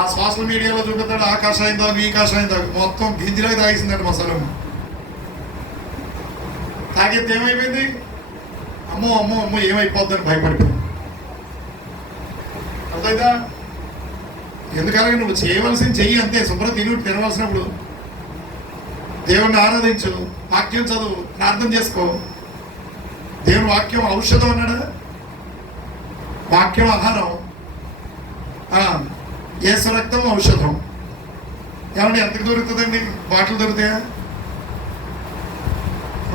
ఆ సోషల్ మీడియాలో చూపిస్తాడు, ఆ కషాయం తాగు, ఈ కషాయం తాగు, మొత్తం గింజలకు తాగేసిందంట మసలమ్మ. తాగితే ఏమైపోయింది? అమ్మో అమ్మో అమ్మో ఏమైపోద్దని భయపడిపోయింది. అర్థమైందా? ఎందుకలాగే నువ్వు చేయవలసింది చెయ్యి అంతే. శుభ్రం తినవలసినప్పుడు దేవుణ్ణి ఆరాధించు, వాక్యం చదువు, ప్రార్థన చేసుకో. దేవుని వాక్యం ఔషధం అన్నాడా? వాక్యం ఆహారం, యేసు రక్తం ఔషధం. ఏమంటే ఎంతకు దొరుకుతుందండి? బాటిల్ దొరుకుతాయా?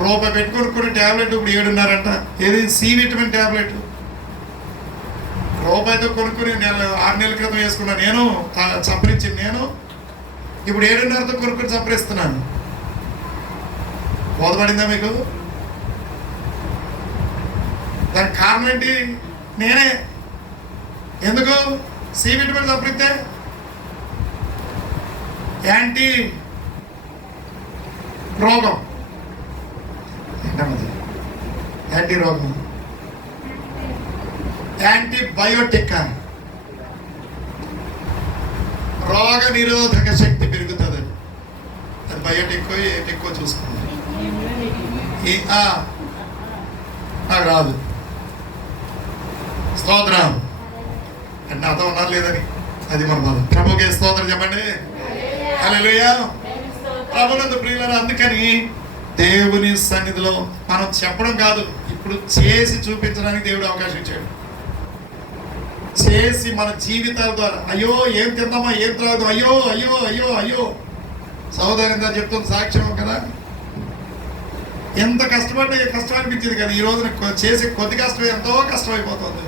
రూపాయి పెట్టుకొని ట్యాబ్లెట్ ఇప్పుడు 7.5 అంట. ఏది? సి విటమిన్ ట్యాబ్లెట్ రూపాయితో కొనుక్కుని 6 నెలల క్రితం వేసుకున్నా నేను, చప్పరించింది నేను. ఇప్పుడు 7.5తో కొనుక్కుని చప్పరిస్తున్నాను. బోధపడిందా మీకు? దానికి కారణం ఏంటి? నేనే. ఎందుకు? సి విటమిన్ చప్పరిస్తే యాంటీ రోగం, యాంటీ రోగం, యాంటీబయోటిక్, రోగ నిరోధక శక్తి పెరుగుతుంది. అది బయోటిక్ ఎక్కువ చూసుకుంది. నాకు రాదు. స్తోత్రం అంటే నాతో ఉన్నారు లేదని అది మన బాధ. ప్రభుకే స్తోత్రం చెప్పండి. హల్లెలూయా. ప్రభునందు ప్రియులారా, అందుకని దేవుని సన్నిధిలో మనం చెప్పడం కాదు, ఇప్పుడు చేసి చూపించడానికి దేవుడు అవకాశం ఇచ్చాడు. చేసి మన జీవితాల ద్వారా అయ్యో ఏం తిందామా ఏం త్రాగుదాం అయ్యో అయ్యో అయ్యో అయ్యో సహోదరిందా చెప్తుంది సాక్ష్యం కదా. ఎంత కష్టపడినా కష్టం అనిపించింది కానీ ఈ రోజున చేసే కొద్ది కష్టం ఎంతో కష్టమైపోతుంది.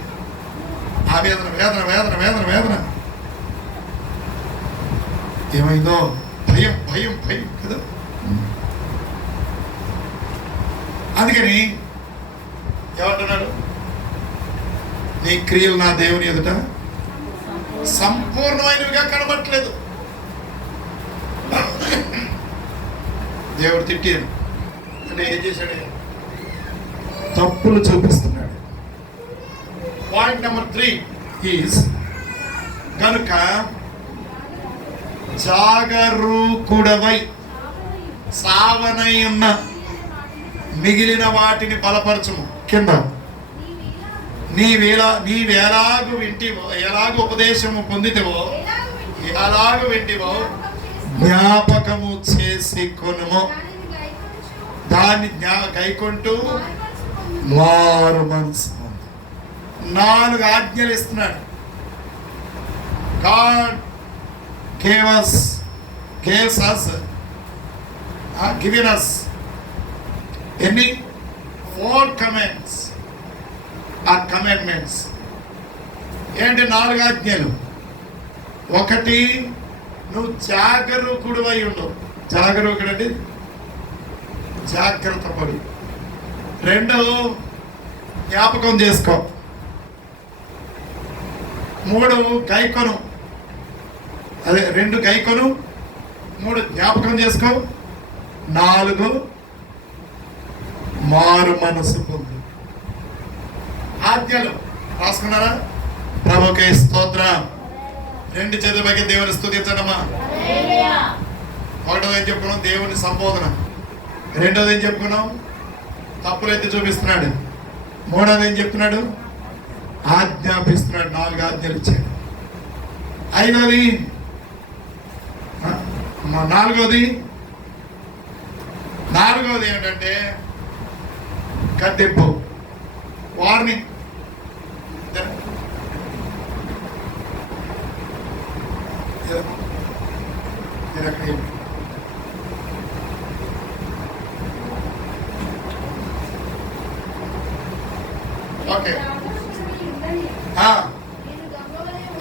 ఆ వేదన వేదన వేదన వేదన వేదన ఏమైందో భయం భయం భయం కదా. అందుకని ఏమంటున్నాడు, నీ క్రియలు నా దేవుని ఎదుట సంపూర్ణమైనవిగా కనబట్టలేదు. దేవుడు తిట్టాడు అంటే ఏం చేశాడు, తప్పులు చూపిస్తున్నాడు. పాయింట్ నెంబర్ 3 ఈజ్ కనుక జాగరూకుడవై సావనై ఉన్న మిగిలిన వాటిని బలపరచుము. కింద నీవేలాగు వింటివో ఎలాగ ఉపదేశము పొందితేవో ఎలాగూ వింటివో జ్ఞాపకము చేసి కొనుము, దాన్ని గైకొంటూ మారు మనసు. 4 ఆజ్ఞలు ఇస్తున్నాడు. God gives us given us any 4 commands or commandments. ఏంటి 4 ఆజ్ఞలు? 1, నువ్వు జాగరూకుడు అయి ఉండు. జాగరూకుడు అంటే జాగ్రత్త పడు. 2, జ్ఞాపకం చేసుకో. 3, గైకొను. అదే 2 గైకొను, 3 జ్ఞాపకం చేసుకో, 4 మారు మనసు పొందు. ఆజ్ఞలు రాసుకున్నారా? ప్రభుకే స్తోత్రం. 2 చేతుల పైకి దేవుని స్తుతించడమా. 1వ ఏం చెప్పుకున్నాం, దేవుని సంబోధన. 2వది ఏం చెప్పుకున్నాం, తప్పులు ఎత్తి చూపిస్తున్నాడు. 3వది ఏం చెప్తున్నాడు, ఆజ్ఞాపిస్తున్నాడు. 4 ఆజ్ఞలు ఇచ్చాడు. 5వది 4వది ఏంటంటే కట్టింపు, వార్నింగ్. ఓకే,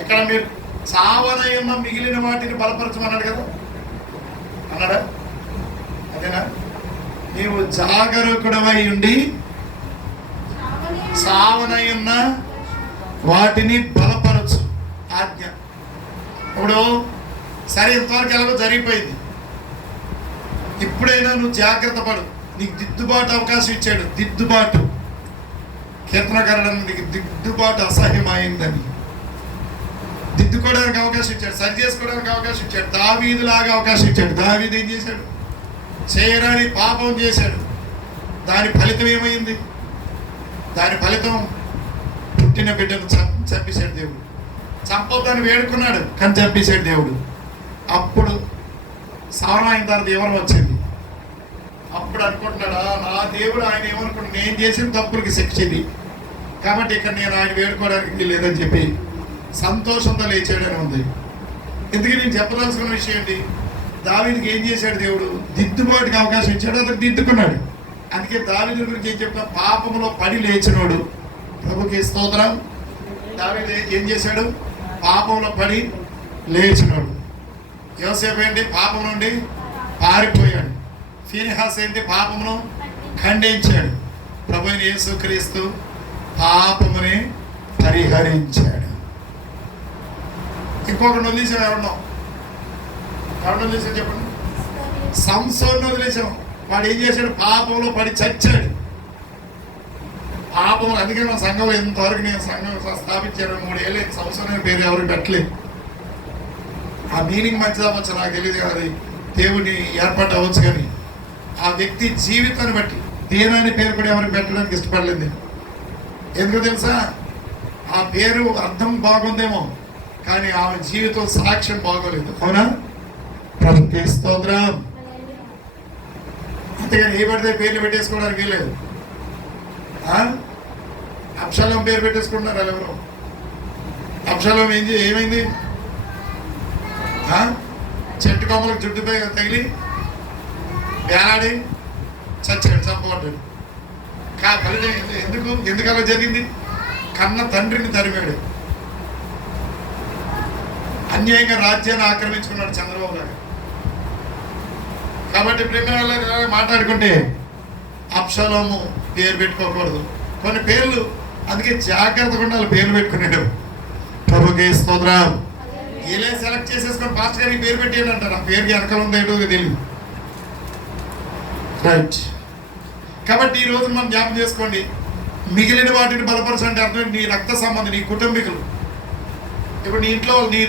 ఇక్కడ మీరు సావనై ఉన్న మిగిలిన వాటిని బలపరచమన్నాడు కదా, అన్నాడా? అదేనా? నీవు జాగరూకుడవై ఉండి సావనై ఉన్న వాటిని బలపరచు ఆజ్ఞ. ఇప్పుడు సరే, ఇంతవరకు ఎలాగో జరిగిపోయింది. ఇప్పుడైనా నువ్వు జాగ్రత్త పడు. నీకు దిద్దుబాటు అవకాశం ఇచ్చాడు. దిద్దుబాటు. కీర్తనకారుడు నీకు దిద్దుబాటు అసహ్యమైందని దిద్దుకోవడానికి అవకాశం ఇచ్చాడు, సరి చేసుకోవడానికి అవకాశం ఇచ్చాడు. దావీదులాగా అవకాశం ఇచ్చాడు. దావీదు ఏం చేశాడు? చేయరాని పాపం చేశాడు. దాని ఫలితం ఏమైంది? దాని ఫలితం పుట్టిన బిడ్డను చంపేశాడు దేవుడు. చంపొద్దని వేడుకున్నాడు కానీ చంపేశాడు దేవుడు. అప్పుడు సవరణ అయిన తర్వాత ఎవరు వచ్చింది? అప్పుడు అనుకుంటున్నాడా, నా దేవుడు ఆయన ఏమనుకుంటున్నాడు, నేను చేసిన తప్పులకి శిక్ష ఇది కాబట్టి ఇక్కడ నేను ఆయన వేడుకోవడానికి లేదని చెప్పి సంతోషంతో లేచాడని ఉంది. ఎందుకు నేను చెప్పదలుచుకున్న విషయం ఏంటి, దావీదుకి ఏం చేశాడు దేవుడు? దిద్దుబాటుకి అవకాశం ఇచ్చాడు, అతను దిద్దుకున్నాడు. అందుకే దావీదు గురించి ఏం చెప్తా, పాపంలో పడి లేచినోడు. ప్రభుకి స్తోత్రం. దావీదు ఏం చేశాడు? పాపంలో పడి లేచినోడు. యోసేపు ఏంటి? పాపం నుండి పారిపోయాడు. ఫీనిహాస్ ఏంటి? పాపమును ఖండించాడు. ప్రభువైన యేసుక్రీస్తు పాపముని పరిహరించాడు. ఇంకొకటి వదిలేసాం. ఎవరినో వదిలేసాం చెప్పండి. సంసోన్ని వదిలేసాం. వాడు ఏం చేశాడు? పాపంలో పడి చచ్చాడు. పాపం. అందుకే నా సంఘంలో ఇంతవరకు నేను సంఘం స్థాపించాను 3 ఏళ్ళు. సంవత్సరం పేరు ఎవరికి పెట్టలేదు. ఆ మీనింగ్ మంచిది అవ్వచ్చు, నాకు తెలియదు. అది దేవుడిని ఏర్పాటు అవ్వచ్చు, కానీ ఆ వ్యక్తి జీవితాన్ని బట్టి దేనాన్ని పేరు కూడా ఎవరికి పెట్టడానికి ఇష్టపడలేదు నేను. ఎందుకు తెలుసా? ఆ పేరు అర్థం బాగుందేమో, కానీ ఆమె జీవితం సాక్ష్యం బాగోలేదు. అవునా? ప్రభుకి స్తోత్రం. అంతేగాని ఏ పడితే పేర్లు పెట్టేసుకోవడానికి వీల్లేదు. అబ్షాలోం పేరు పెట్టేసుకుంటున్నారు వాళ్ళు ఎవరు. అబ్షాలోం ఏమైంది? చెట్టు కొమ్మలకు జుట్టుపై తగిలి వేలాడి చచ్చాడు, చంపబడ్డాడు. ఫలితం ఎందుకు అలా జరిగింది? కన్న తండ్రిని తరిమాడు. అన్యాయంగా రాజ్యాన్ని ఆక్రమించుకున్నాడు చంద్రబాబు గారు. కాబట్టి ప్రేమ మాట్లాడుకుంటే అబ్షాలోము పేరు పెట్టుకోకూడదు. కొన్ని పేర్లు అందుకే జాగ్రత్తగా ఉండాలి పేర్లు పెట్టుకున్నాడు. ప్రభుకి స్తోత్రం. ఇలా సెలెక్ట్ చేసేసుకొని పాస్ట్ గారికి పేరు పెట్టేయండి అంటారు. ఆ పేరుకి వెనకాల ఉందేటో తెలియదు. రైట్. కాబట్టి ఈ రోజు మనం జ్ఞాపకం చేసుకోండి, మిగిలిన వాటిని బలపరచండి. అర్థం నీ రక్త సంబంధం, నీ కుటుంబీకులు. ఇప్పుడు నీ ఇంట్లో నీ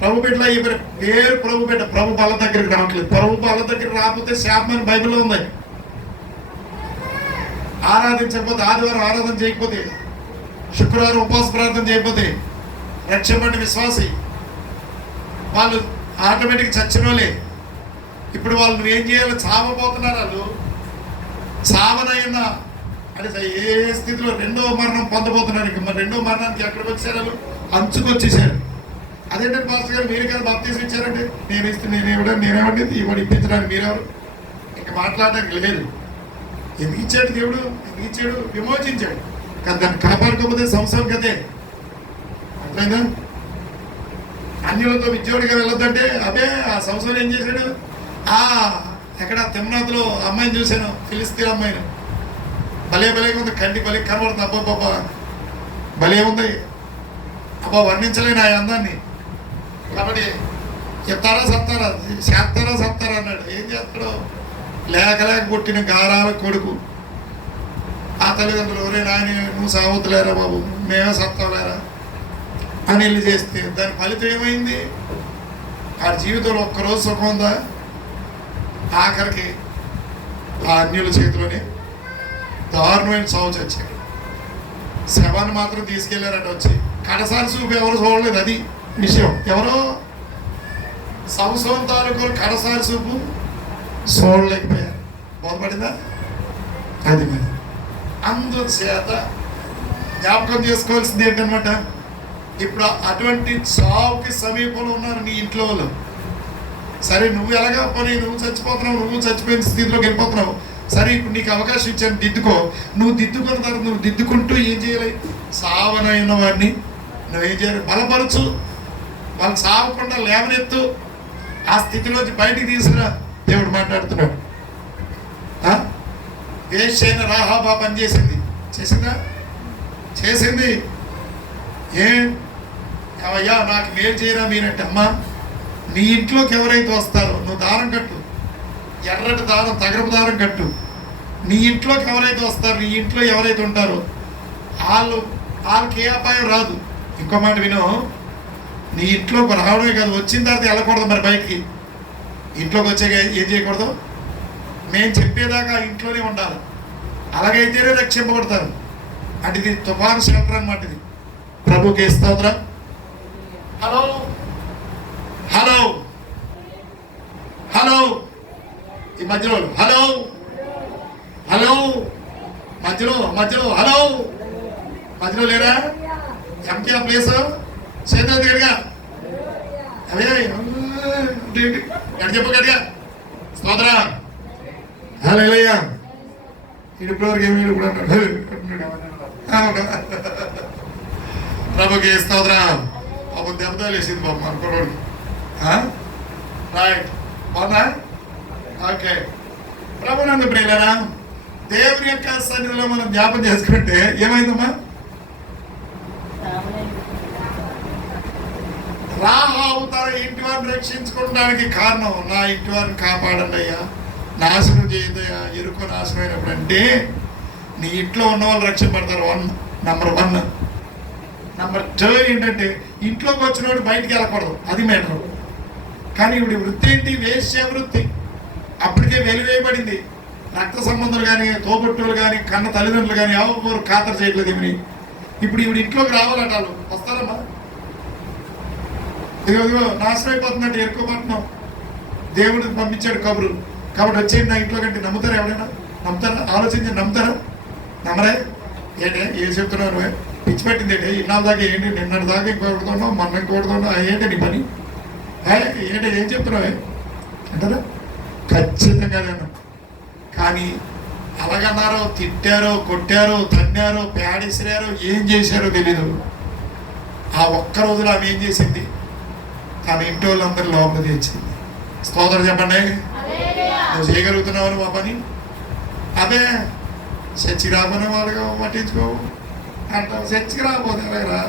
ప్రభు బిడ్డలు అయిపోయారు. పేరు ప్రభు బిడ్డ, ప్రభు బాల దగ్గరికి రావట్లేదు. ప్రభు బాల దగ్గరికి రాకపోతే శాపమని బైబిల్లో ఉంది. ఆరాధించకపోతే, ఆదివారం ఆరాధన చేయకపోతే, శుక్రవారం ఉపవాస ప్రార్థన చేయకపోతే రక్షబడిన విశ్వాసి వాళ్ళు ఆటోమేటిక్ చచ్చిన వాళ్ళే. ఇప్పుడు వాళ్ళు నువ్వేం చేయాలో చావబోతున్నారు. వాళ్ళు చావనైనా అంటే ఏ స్థితిలో రెండో మరణం పొందబోతున్నారు. ఇంకా మరి రెండో మరణానికి ఎక్కడికి వచ్చారు? వాళ్ళు అంచుకు వచ్చేసారు. అదేంటంటే పాస్టర్ గారు మీరు కదా బాప్తీసం ఇచ్చారంటే నేను ఇస్తే నేనేమండి ఇవాడు ఇప్పించడానికి మీరెవరు? ఇంకా మాట్లాడడానికి లేదు. ఎందుకు ఇచ్చాడు దేవుడు? ఎందుకు ఇచ్చాడు? విమోచించాడు. కానీ దాన్ని కాపాడుకోకపోతే సంవత్సరం కదే. అట్లయినా అన్యులతో విద్యోడిగా వెళ్ళొద్దంటే అదే ఆ సంవత్సరం ఏం చేశాడు? ఎక్కడ తిమ్నాథ్లో అమ్మాయిని చూశాను, ఫిలిస్తీన్ అమ్మాయిని. భలే ఉంది, కంటి భలే కనబడుతుంది. అబ్బాబ్బా భలే ఉంది, అబ్బా వర్ణించలేని ఆ అందాన్ని. కాబట్టి చెప్తారా సత్తారా, చేస్తారా సత్తారా అన్నాడు. ఏం చేస్తాడో లేక పుట్టిన గారాల కొడుకు. ఆ తల్లిదండ్రులు ఒరే నాయన నువ్వు సావతులేరా బాబు, మేమే సత్తాలేరా అని వెళ్ళి చేస్తే దాని ఫలితం ఏమైంది? ఆ జీవితంలో ఒక్కరోజు సుఖం ఉందా? ఆఖరికి ఆ అన్యుల చేతిలోనే దారుణమైన చావు చచ్చాడు. శవాన్ని మాత్రం తీసుకెళ్లారట వచ్చి. కడసారి చూపు ఎవరు చూడలేదు, అది విషయం. ఎవరో సంవత్సరం తాలూకు కడసారి చూపు చూడలేకపోయారు. బోధపడిందా? అది మరి అందుచేత జ్ఞాపకం చేసుకోవాల్సింది ఏంటనమాట, ఇప్పుడు అటువంటి చావుకి సమీపంలో ఉన్నారు నీ ఇంట్లో వాళ్ళు. సరే నువ్వు ఎలాగా పని, నువ్వు చచ్చిపోతున్నావు, నువ్వు చచ్చిపోయిన స్థితిలోకి వెళ్ళిపోతున్నావు. సరే ఇప్పుడు నీకు అవకాశం ఇచ్చాను, దిద్దుకో. నువ్వు దిద్దుకున్న తర్వాత నువ్వు దిద్దుకుంటూ ఏం చేయాలి? సావనైన వాడిని నువ్వేం చేయాలి? బలపరచు. వాళ్ళు సావకుండా లేవనెత్తు. ఆ స్థితిలోంచి బయటికి తీసుకురా. దేవుడు మాట్లాడుతున్నాడు. వేశ్యైన రాహాబా పని చేసింది. చేసిందా? చేసింది. అయ్యా నాకు మేలు చేయరా మీరంటే, అమ్మా నీ ఇంట్లోకి ఎవరైతే వస్తారో నువ్వు దారం కట్టు, ఎర్రటి దారం, తగరపు దారం కట్టు. నీ ఇంట్లోకి ఎవరైతే వస్తారో, నీ ఇంట్లో ఎవరైతే ఉంటారో వాళ్ళకి ఏ అపాయం రాదు. ఇంకో మాట విను, నీ ఇంట్లోకి రావడమే కాదు, వచ్చిన తర్వాత వెళ్ళకూడదు. మరి బయటికి ఇంట్లోకి వచ్చాక ఏం చేయకూడదు? మేము చెప్పేదాకా ఇంట్లోనే ఉండాలి. అలాగైతేనే రక్షింపబడతారు. అంటే ఇది తుఫాను షెల్టర్ అనమాట. ఇది ప్రభుకి స్తోత్రం. హలో హలో హలో ఈ మధ్యలో హలో హలో మధ్యలో హలో మధ్యలో లేరా? ఎంకే ఆ ప్లేస్ చేతులు దిగడిగా అదే చెప్పగడిగా స్తోత్ర. హలో అయ్యా ఇప్పటివరకు ఏమి ఇప్పుడు అన్నాడు. ప్రభుకి స్తోత్రం. అప్పుడు దెబ్బతో వేసింది బాబు అనుకోవడానికి. రైట్ బాగుందా? ఓకే. ప్రభునందు ప్రియులారా, దేవుని యొక్క సన్నిధిలో మనం జ్ఞాపం చేసుకుంటే ఏమైందమ్మా? రాహాబు తన ఇంటి వారిని రక్షించుకోవడానికి కారణం, నా ఇంటి వారిని కాపాడండి అయ్యా, నాశనం చేయదయ్యా, ఎరుకో నాశనం అయినప్పుడు. అంటే నీ ఇంట్లో ఉన్న వాళ్ళు రక్షింపడతారు. నెంబర్ 1. నెంబర్ 2 ఏంటంటే ఇంట్లోకి వచ్చినోడు బయటికి వెళ్ళకూడదు. అది మేటర్. కానీ ఇప్పుడు వృత్తి ఏంటి? వేశ్య వృత్తి. అప్పటికే వెలివేయబడింది. రక్త సంబంధాలు కానీ, తోబుట్టువులు కానీ, కన్న తల్లిదండ్రులు కానీ ఎవరు ఖాతరు చేయట్లేదు. ఏమని ఇప్పుడు ఈవిడ ఇంట్లోకి రావాలట, వాళ్ళు వస్తారమ్మా? ఇదిగో నాశనం అయిపోతుందంటే ఎరుకోబట్టినాం, దేవుడికి పంపించాడు కబురు, కాబట్టి వచ్చేయండి నా ఇంట్లో కంటే. నమ్ముతారా? ఎవరైనా నమ్ముతారా? ఆలోచించి నమ్ముతారా? నమ్మరే? ఏంటి ఏం చెప్తున్నావు నువ్వే? పిచ్చి పెట్టింది ఏంటి? ఇన్నాళ్ళ దాకా ఏంటి? నిన్నటి దాకా ఇంకొకడుతున్నావు, మొన్న ఇంకొకడుతున్నావు, ఏంటి నీ పని? ఏంటి ఏం చెప్తున్నావే అంటారా? ఖచ్చితంగా నేను. కానీ అలాగన్నారో, తిట్టారో, కొట్టారో, తన్నారో, పేడేసిరారో, ఏం చేశారో తెలీదు. ఆ ఒక్క రోజులో ఆమె ఏం చేసింది? తన ఇంటి వాళ్ళందరూ లోపల తెచ్చింది. స్తోత్రం చెప్పండి. నువ్వు చేయగలుగుతున్నావు మా పని? అదే చర్చికి రాబోనే వాళ్ళగా పట్టించుకోవు అంటావు. చర్చికి రాబోతే ఎలాగరా?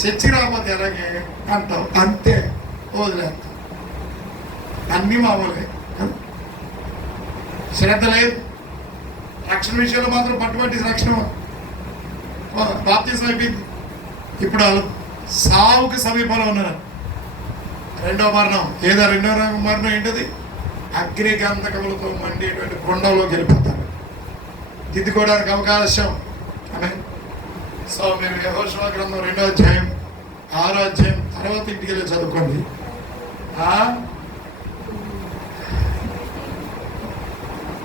చర్చికి రాబోతే ఎలాగే అంటావు. అంతే, వదిలేస్తావు. అన్నీ మామూలే. శ్రద్ధ లేదు. రక్షణ విషయంలో మాత్రం పట్టుబట్టి రక్షణ బాప్తిజం అయిపోయింది. ఇప్పుడు వాళ్ళు సావుకి సమీపంలో ఉన్నారు. రెండో మరణం. ఏదో రెండో మరణం ఏంటది? అగ్ని గంధకములతో మండేటువంటి కొండలోకి వెళ్ళిపోతారు. దిద్దుకోవడానికి అవకాశం. ఆమె సో మీరు యెహోషువ గ్రంథం 2వ అధ్యాయం 6వ అధ్యాయం తర్వాత ఇంటికి వెళ్ళి చదువుకోండి.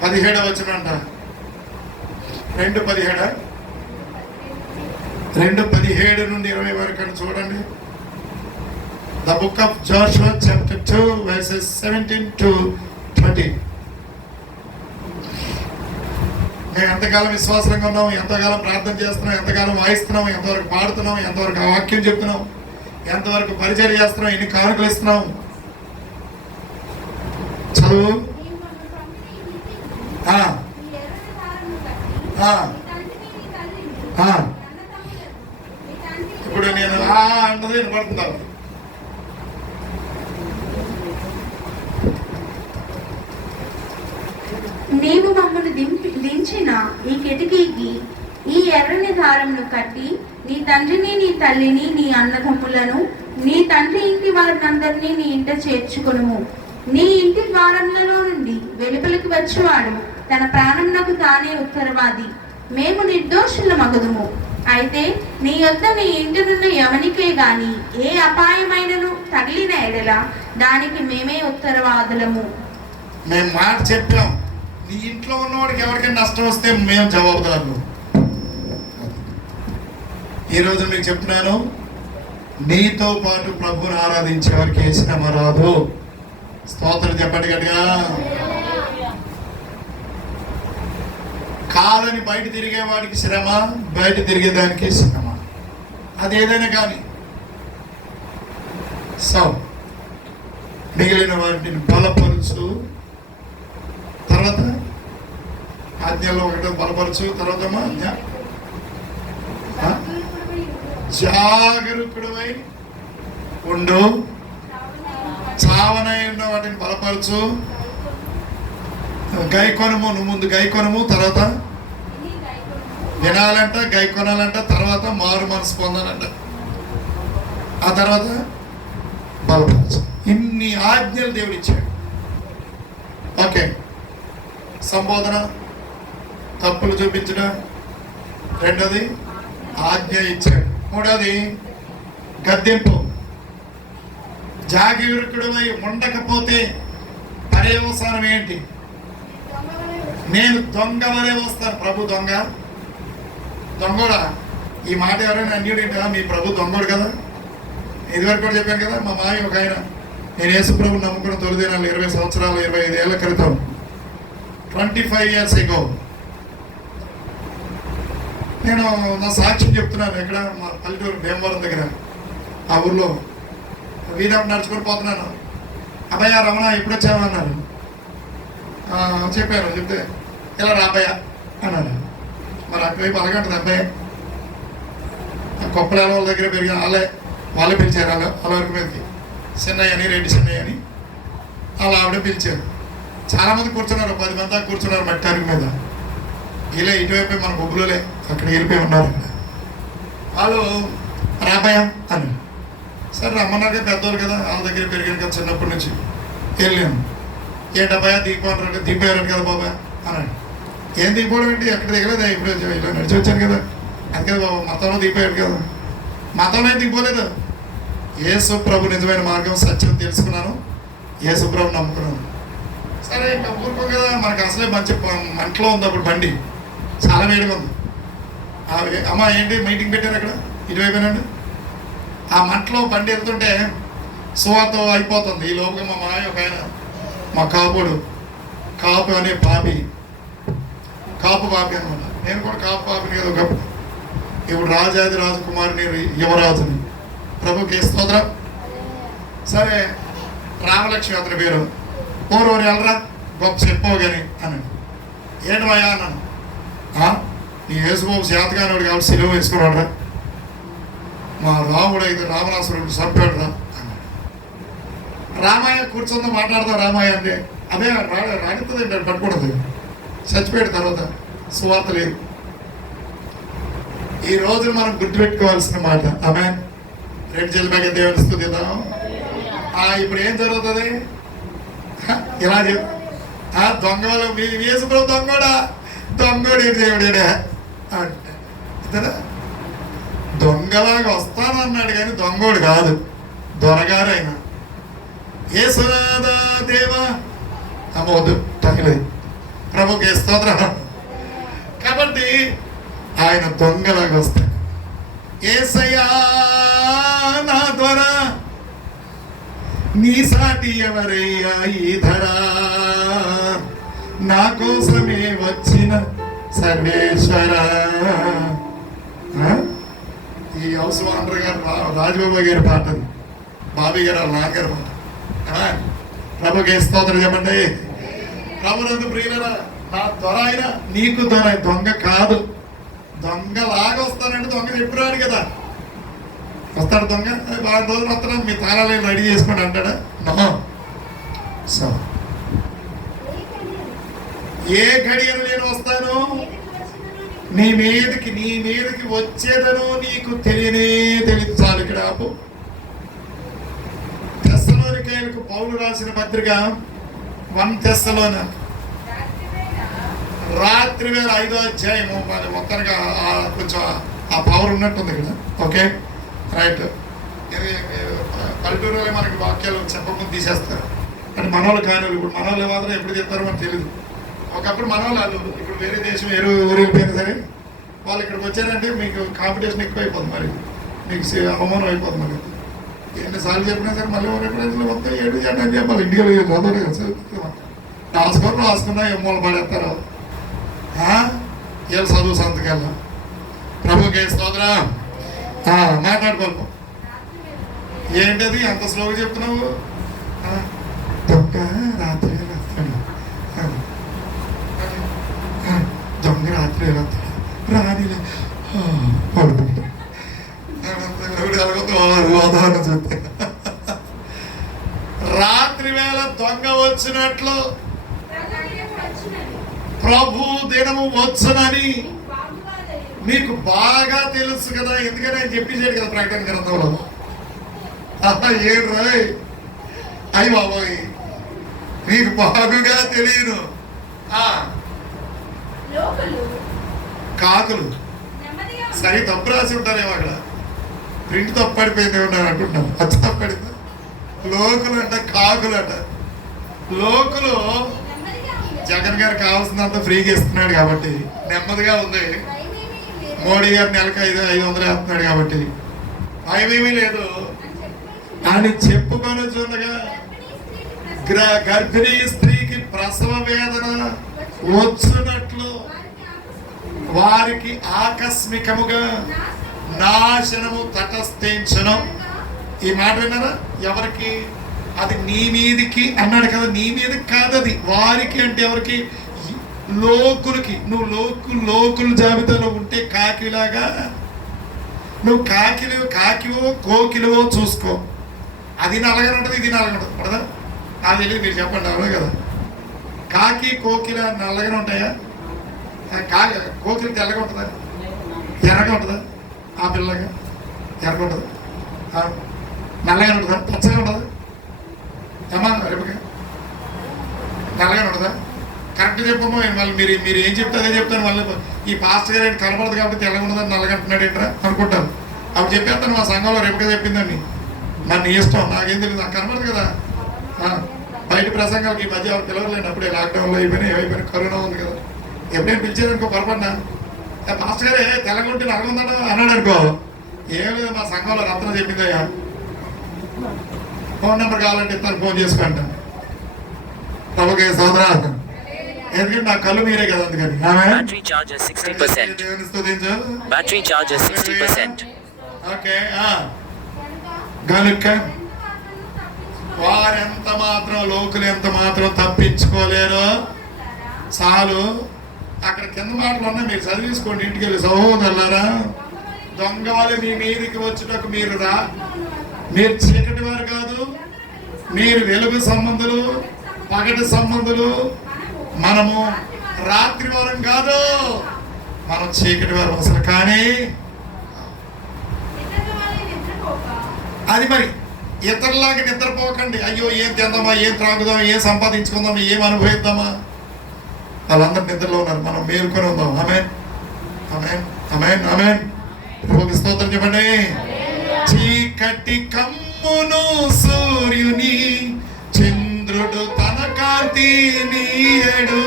17వ వచనం అంట. 2:17 నుండి 20 వరకు అని చూడండి. The book of Joshua chapter 2 verses 17 to 20. మేము ఎంతకాలం విశ్వాసంగా ఉన్నాం, ఎంతకాలం ప్రార్థన చేస్తున్నాం, ఎంతకాలం వాయిస్తున్నాం, ఎంతవరకు పాడుతున్నాం, ఎంతవరకు ఆ వాక్యం చెప్తున్నాం, ఎంతవరకు పరిచయం చేస్తున్నాం, ఎన్ని కానుకలు ఇస్తున్నాం. చదువు. ఇప్పుడు నేను అన్నది వినపడుతుందా? నీవు మమ్మల్ని దించిన ఈ కిటికీకి ఈ ఎర్రని దారంను కట్టి నీ తండ్రిని, నీ తల్లిని, నీ అన్నదమ్ములను, నీ తండ్రి ఇంటి వారినందరినీ నీ ఇంట చేర్చుకొనుము. నీ ఇంటి ద్వారములలో నుండి వెలుపలికి వచ్చేవాడు తన ప్రాణమునకు తానే ఉత్తరవాది. మేము నిర్దోషుల మగదుము. అయితే నీ యొద్ద నీ ఇంటినున్న ఎవనికే గాని ఏ అపాయమైనను తగిలిన ఎడల దానికి మేమే ఉత్తరవాదులము. మేము మాట చెప్పాం. నీ ఇంట్లో ఉన్నవాడికి ఎవరికైనా నష్టం వస్తే మేము జవాబుదారులు. ఈరోజు మీకు చెప్తున్నాను, నీతో పాటు ప్రభువుని ఆరాధించే వారికి ఏ శ్రమ రాదు. స్తోత్రం చెప్పండి గట్టిగా. కాలని బయట తిరిగేవాడికి శ్రమ, బయట తిరిగేదానికి శ్రమ. అది ఏదైనా కానీ. సో మిగిలిన వాటిని బలపరుచు. తర్వాత ఆజ్ఞలో ఒకటో బలపరచు. తర్వాత జాగరూకుడవై ఉండు. చావనైన వాటిని బలపరచు. గైకొనము. నువ్వు ముందు గైకొనము, తర్వాత వినాలంట, గైకొనాలంట, తర్వాత మారు మనసు పొందాలంట, ఆ తర్వాత బలపరచు. ఇన్ని ఆజ్ఞలు దేవుడు ఇచ్చాడు. ఓకే. సంబోధన, తప్పులు చూపించడం, రెండోది ఆజ్ఞ ఇచ్చాడు, మూడోది గద్దెంపు. జాగరూకుడమై ఉండకపోతే పర్యవసానం ఏంటి? నేను దొంగ వరే వస్తాను. ప్రభు దొంగ? దొంగోడా? ఈ మాట ఎవరైనా అన్యుడేంటా? మీ ప్రభు దొంగోడు కదా. ఇదివరకు కూడా చెప్పాను కదా, మా మావి ఒక ఆయన, నేను యేసు ప్రభు నమ్ముకున్న తొలిదినాలు 20 సంవత్సరాలు 25 ఏళ్ల క్రితం, 25 years ago. నేను నా సాక్ష్యం చెప్తున్నాను. ఎక్కడ? మా పల్లెటూరు భీమవరం దగ్గర. ఆ ఊర్లో వీధి నడుచుకొని పోతున్నాను. అబ్బాయ రమణ ఎప్పుడు వచ్చామన్నారు. చెప్పాను. చెప్తే ఇలా రాబయ్య అన్నారు. మరి అటువైపు అలాగంటుంది అబ్బాయి. కొప్పల వాళ్ళ దగ్గర పెరిగిన వాళ్ళే పిలిచారు. వాళ్ళ వరకు మీదకి చిన్నయ్య అని, రెడ్డి చిన్నయ్య అని అలా ఆవిడ పిలిచారు. చాలామంది కూర్చున్నారు, 10 మంది దాకా కూర్చున్నారు మట్టి అరుగు మీద. ఇలా ఇటువైపు మన బొబ్బులే అక్కడ వెళ్ళిపోయి ఉన్నారు. వాళ్ళు రాబయ్య అని. సరే రమ్మన్నాక పెద్దవాళ్ళు కదా, వాళ్ళ దగ్గర పెరిగాను కదా చిన్నప్పటి నుంచి. వెళ్ళాను. ఏంటబ్బాయా దిగిపోతారంటే, దిగిపోయారంట కదా బాబాయ్ అన్నాడు. ఏం దిగిపోవడం ఏంటి? ఎక్కడ దిగలేదు, ఇప్పుడు ఇలా నడిచి వచ్చాను కదా. అందుకే బాబు మతంలో దిగిపోయాడు కదా, మతంలో దిగిపోలేదు. యేసు ప్రభు నిజమైన మార్గం సత్యం తెలుసుకున్నాను, యేసు ప్రభు నమ్ముకున్నాను. సరే ఇంకా ఊరుకో కదా, మనకు అసలే మంచి మంటలో ఉంది అప్పుడు బండి, చాలా వేడిగా ఉంది. అమ్మ ఏంటి మీటింగ్ పెట్టారు అక్కడ ఇటువైపోయినండి. ఆ మంటలో బండి వెళ్తుంటే సువార్త అయిపోతుంది. ఈ లోపల మా మాయ ఒక ఆయన, మా కాపు అనే పాపి, కాపు పాపి అనమాట. నేను కూడా కాపు పాపిని కదా ఒకప్పుడు. ఇప్పుడు రాజాది రాజకుమారిని యువరాజుని, ప్రభుకి స్తోత్రం. సరే రామలక్ష్మి అతని పేరు. ఓరోరు వెళ్ళరా గొప్ప చెప్పవు కానీ అని. ఏంటి మాయా అన్నాను. నీ యేసుబాబు శాతగానోడు కాబట్టి సిలువ వేసుకున్నాడురా, మా రాముడు అయితే రామనాసురుడు చంపాడు రా అన్నాడు. రామాయ కూర్చొని మాట్లాడతాం. రామాయ అంటే అదే రాణిస్తుందండి, అది పట్టుకూడదు, చచ్చిపోయాడు తర్వాత సువార్త లేదు. ఈ రోజు మనం గుర్తుపెట్టుకోవాల్సిన మాట. ఆమె రెండు జల్బాగా దేవుని స్తుతిద్దాం. ఇప్పుడు ఏం జరుగుతుంది? ఇలా దొంగ యేసుప్రభు దొంగోడా, దొంగోడు ఏంటి దేవుడేడా అంటే దొంగలాగా వస్తానన్నాడు కానీ దొంగోడు కాదు, దొరగారు ఆయన. యేసునాథా దేవా అమ్మవద్దు తగ్గలేదు, ప్రభుకి స్తోత్రం. కాబట్టి ఆయన దొంగలాగా వస్తాడు. యేసయ్యా నా ద్వారా నీ సాటి ఎవరయ్యా ఈ ధరా, నా కోసమే వచ్చిన సర్వేశ్వర. ఈ హౌస్ ఓనర్ గారు రాజబాబు గారి పాట, బాబీ గారు వాళ్ళ నాన్నగారి పాట. ప్రభుకి స్తోత్రం చెప్పండి. ప్రభునందు ప్రియులరా, నా దొర ఆయన నీకు దొర, దొంగ కాదు. దొంగలాగా వస్తానంటే దొంగ చెప్పినాడు కదా, వస్తాడు దొంగ. 4 రోజులు వస్తాను, మీ తాళాలు రెడీ చేసుకోండి అంటాడా? నో. సో ఏ గడియను నేను వస్తాను, నీ మీదకి వచ్చేదను నీకు తెలియదు. చాలు ఇక్కడ ఆపు. తెస్సలోనికైలకు పౌలు రాసిన పత్రిక 1 తెస్సలోన రాత్రి వేళ 5వ అధ్యాయము. మొత్తానికి కొంచెం ఆ పవర్ ఉన్నట్టుంది ఇక్కడ. Okay right. పల్లెటూరులో మనకి వాక్యాలు చెప్పకుండా తీసేస్తారు అంటే మనోళ్ళు కాని. ఇప్పుడు మనోళ్ళు మాత్రం ఎప్పుడు చెప్తారో మనకు తెలియదు. ఒకప్పుడు మనోళ్ళు ఇప్పుడు వేరే దేశం ఊరు వెళ్ళిపోయినా సరే వాళ్ళు ఇక్కడికి వచ్చారంటే మీకు కాంపిటీషన్ ఎక్కువ అయిపోతుంది, మరి మీకు అవమానం అయిపోతుంది. మరి ఎన్నిసార్లు చెప్పినా సరే మళ్ళీ రిఫరెన్స్లో మొత్తం 7 జెండా అని చెప్పాలి. ఇంటికి రాసుకున్నా ఎమ్మలు పడేస్తారు వీళ్ళు చదువు సంతకల్లా. ప్రభుకే స్తోత్రం. మాట్లాడుకోను. ఏంటది అంత స్లోగా చెప్తున్నావు? దొంగ రాత్రి వస్తాడు, దొంగ రాత్రి వస్తాడు, రానిలే పడుకుంటా చూస్తే రాత్రి వేళ దొంగ వచ్చినట్లు ప్రభు దినము వచ్చునని మీకు బాగా తెలుసు కదా. ఎందుకని ఆయన చెప్పించాడు కదా ప్రకటన గ్రంథంలో. ఏడు రాయ్ అయ్యి బాబోయ్, మీకు బాగుగా తెలియను. కాకులు సరే తప్పు రాసి ఉంటారేమో అక్కడ, ప్రింట్ తప్పడిపోయింది ఏమన్నా అనుకుంటాం. అది తప్పడిందా? లోకులు అంట, కాకులు అంట. లోకులు జగన్ గారు కావాల్సినంత ఫ్రీగా ఇస్తున్నాడు కాబట్టి నెమ్మదిగా ఉంది. మోడీ గారు నెలకు 500 వేస్తున్నాడు కాబట్టి భయమేమీ లేదు అని చెప్పుకొని చూడగా గర్భిణీ స్త్రీకి ప్రసవ వేదన వచ్చినట్లు వారికి ఆకస్మికముగా నాశనము తటస్థించను. ఈ మాట విన్నారా? ఎవరికి? అది నీ మీదికి అన్నాడు కదా. నీ మీదకి కాదు, అది వారికి అంటే ఎవరికి? లోకులకి. నువ్వు లోకుల జాబితాలో ఉంటే కాకిలాగా నువ్వు కాకివో కోకిలవో చూసుకో. అది నల్లగా ఉంటుంది, ఇది నల్లగా ఉంటుంది పడదా? నాకు తెలియదు, మీరు చెప్పండి. అవును కదా. కాకి కోకిల నల్లగానే ఉంటాయా? కోకిల తెల్లగా ఉంటుందా? ఎర్రగా ఉంటుందా? ఆ పిల్లగా ఎర్రగా ఉంటుందా? నల్లగా ఉంటుందా? పచ్చగా ఉంటుందా? ఏమా రేపగా నల్లగా ఉంటుందా? కరెక్ట్ చెప్పు. చెప్పమ్మా, మళ్ళీ మీరు మీరు ఏం చెప్తే అదే చెప్తాను. మళ్ళీ ఈ పాస్టర్ గారు ఏంటి కనపడదు కాబట్టి తెల్లగా ఉన్నదని నల్లగంటున్నాడు ఏంట్రా అనుకుంటారు. అప్పుడు చెప్పేస్తాను మా సంఘంలో రేపుగా చెప్పిందండి, నన్ను ఇష్టం నాకేం తెలియదు, నాకు కనపడదు కదా. బయట ప్రసంగాలకి ఈ మధ్య ఎవరు పిలవలేండి, అప్పుడే లాక్డౌన్లో ఏమైపోయినా కరోనా ఉంది కదా. ఎప్పుడైనా పిలిచారనుకో పొరపడినా, పాస్టర్ గారే తెల్లగా ఉంటే నల్లగుందా అన్నాడు అనుకో, ఏం లేదు మా సంఘంలో రత్న చెప్పిందయ్యా, ఫోన్ నెంబర్ కావాలంటే ఇస్తాను, ఫోన్ చేసుకుంటాను. ప్రభుకే సోదరా, ఎందుకంటే నా కళ్ళు మీరే కదా, అందుకని Battery charge is 60%. దేవుని స్తుతించు. Battery charge is 60%. ఓకే. గనుక వారెంత మాత్రం లోకులు ఎంత మాత్రం తప్పించుకోలేరు. చాలు. అక్కడ కింద మాటలు ఉన్నాయి, మీరు చదివేసుకోండి ఇంటికి వెళ్ళి. సహోదరులారా, దొంగలు మీ మీదికి వచ్చుటకు మీరు మీరు చీకటి వారు కాదు, మీరు వెలుగు సంబంధులు, పగటి సంబంధులు. మనము రాత్రి వారం కాదు, మనం చీకటి వారం అసలు. కానీ అది మరి ఇతరులాగా నిద్రపోకండి. అయ్యో ఏం తిందామా, ఏం త్రాగుదామా, ఏం సంపాదించుకుందామా, ఏం అనుభవిద్దామా, వాళ్ళందరూ నిద్రలో ఉన్నారు. మనం మేల్కొని ఉందాం. ఆమేన్, ఆమేన్, ఆమేన్, ఆమేన్. ప్రభువుకి స్తోత్రం చెప్పండి. చీకటి కమ్మును సూర్యుని, చంద్రుడు తన కాంతి నీయడు.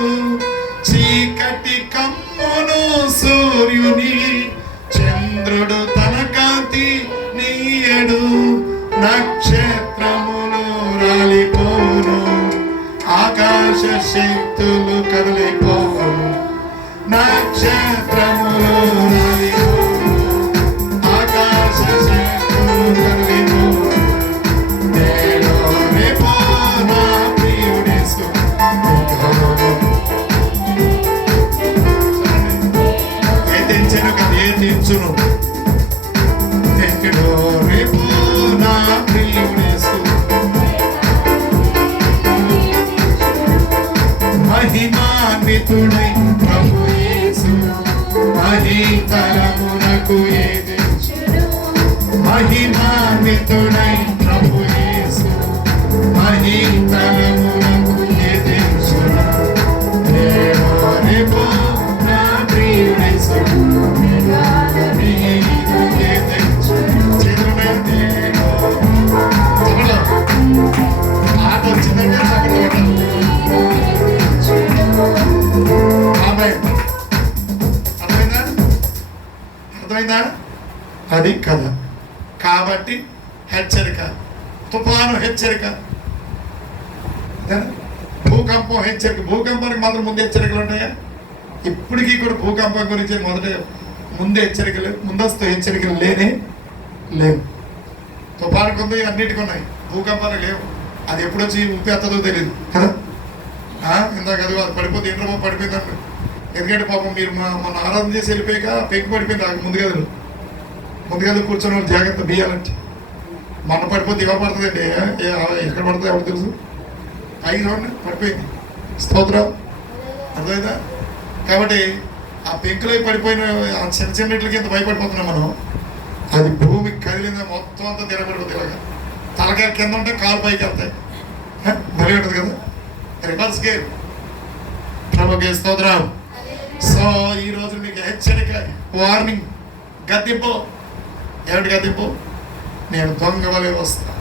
చీకటి కమ్మును సూర్యుని, చంద్రుడు తన కాంతి నీయడు. నక్షత్రములు రాలిపోను, ఆకాశ శక్తులు కదిలిపోను. నక్షత్రములు రాలిపోను, ఆకాశ శక్తులు కదిలిపోను. నేడు రేపు నా ప్రియుడేసు ఏ తెంచెను కదా, ఏ తెంచును. నేడు రేపు నా ప్రియుడేసు మహిమాన్వితుడై ప్రభు యేసు మహీతలమునకు ఏదెంచును. మహిమాన్వితుడై ప్రభు యేసు మహీతలమునకు ఏదెంచును. నేడు రేపు నా ప్రియుడేసు ఆట వచ్చిందంటే అర్థమైందా? అది కదా. కాబట్టి హెచ్చరిక, తుఫాను హెచ్చరిక, భూకంపం హెచ్చరిక. భూకంపానికి మాత్రం ముందు హెచ్చరికలు ఉంటాయా? ఇప్పటికీ కూడా భూకంపం గురించి ముందు హెచ్చరికలు, ముందస్తు హెచ్చరికలు లేవు. తుఫానుకు ఉంది, అన్నిటికీ ఉన్నాయి, భూకంపాలు లేవు. అది ఎప్పుడొచ్చి ఊపేస్తుందో తెలియదు కదా. ఇందాక అది పడిపోతే ఇంద్రబాబు పడిపోయిందండి. ఎందుకంటే పాపం మీరు మన ఆరాధన చేసి వెళ్ళిపోయాక పెంకు పడిపోయింది. ముందు గది కూర్చొని వాళ్ళు జాగ్రత్త బియ్యాలంటే మన పడిపోతే ఇవ్వ పడుతుందండి. ఎక్కడ పడుతుంది ఎవరు తెలుసు? 5 రౌండ్ పడిపోయింది. స్తోత్రం, అర్థమైందా? కాబట్టి ఆ పెంకులై పడిపోయిన చిన్న చిన్నట్లకి ఎంత భయపడిపోతున్నాం మనం. అది భూమికి కదిలిందా మొత్తం అంతా తిరగబడిపోతుంది. ఇలాగా తలకాయ కింద ఉంటే కాలు పైకి వెళ్తాయి. భలే ఉంటుంది కదా, రివర్స్ గేర్. ప్రభుకే స్తోత్రం. సో ఈరోజు మీకు హెచ్చరిక, వార్నింగ్, గద్దింపు. ఏమిటి గద్దింపు? నేను దొంగ వలె వస్తా.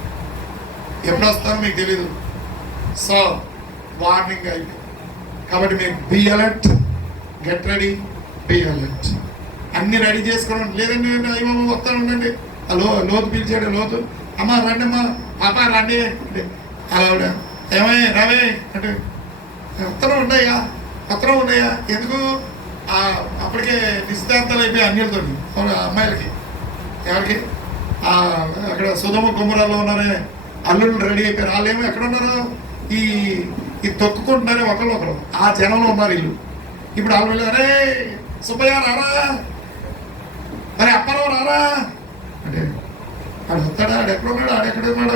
ఎప్పుడు వస్తానో మీకు తెలీదు. సో వార్నింగ్ అయిపోయింది. కాబట్టి మీకు be alert, get ready, be alert. అన్ని రెడీ చేసుకోండి. లేదండి అయ్యో వస్తాను ఉండండి. లోతు పిలిచాడు. లోతు, అమ్మ రండి, అమ్మా పాప రండి. అలా ఏమయ్యా రావే అంటే ఉత్తరం ఉన్నాయా? ఎందుకు? అప్పటికే నిశ్చితార్థాలు అయిపోయి అన్యులతో, అమ్మాయిలకి. ఎవరికి? అక్కడ సుధమ గుమ్మరాల్లో ఉన్నారే అల్లుళ్ళు రెడీ అయిపోయారు. వాళ్ళు ఏమో ఎక్కడ ఉన్నారో ఈ తొక్కుకుంటున్నారే ఒకరు. ఆ జనంలో ఉన్నారు వీళ్ళు. ఇప్పుడు వాళ్ళు వెళ్ళి, అరే సుబ్బయ్య రారా, అరే అప్పారావు రారా అంటే ఆడు వస్తాడా? ఆడెక్కడ ఉన్నాడు?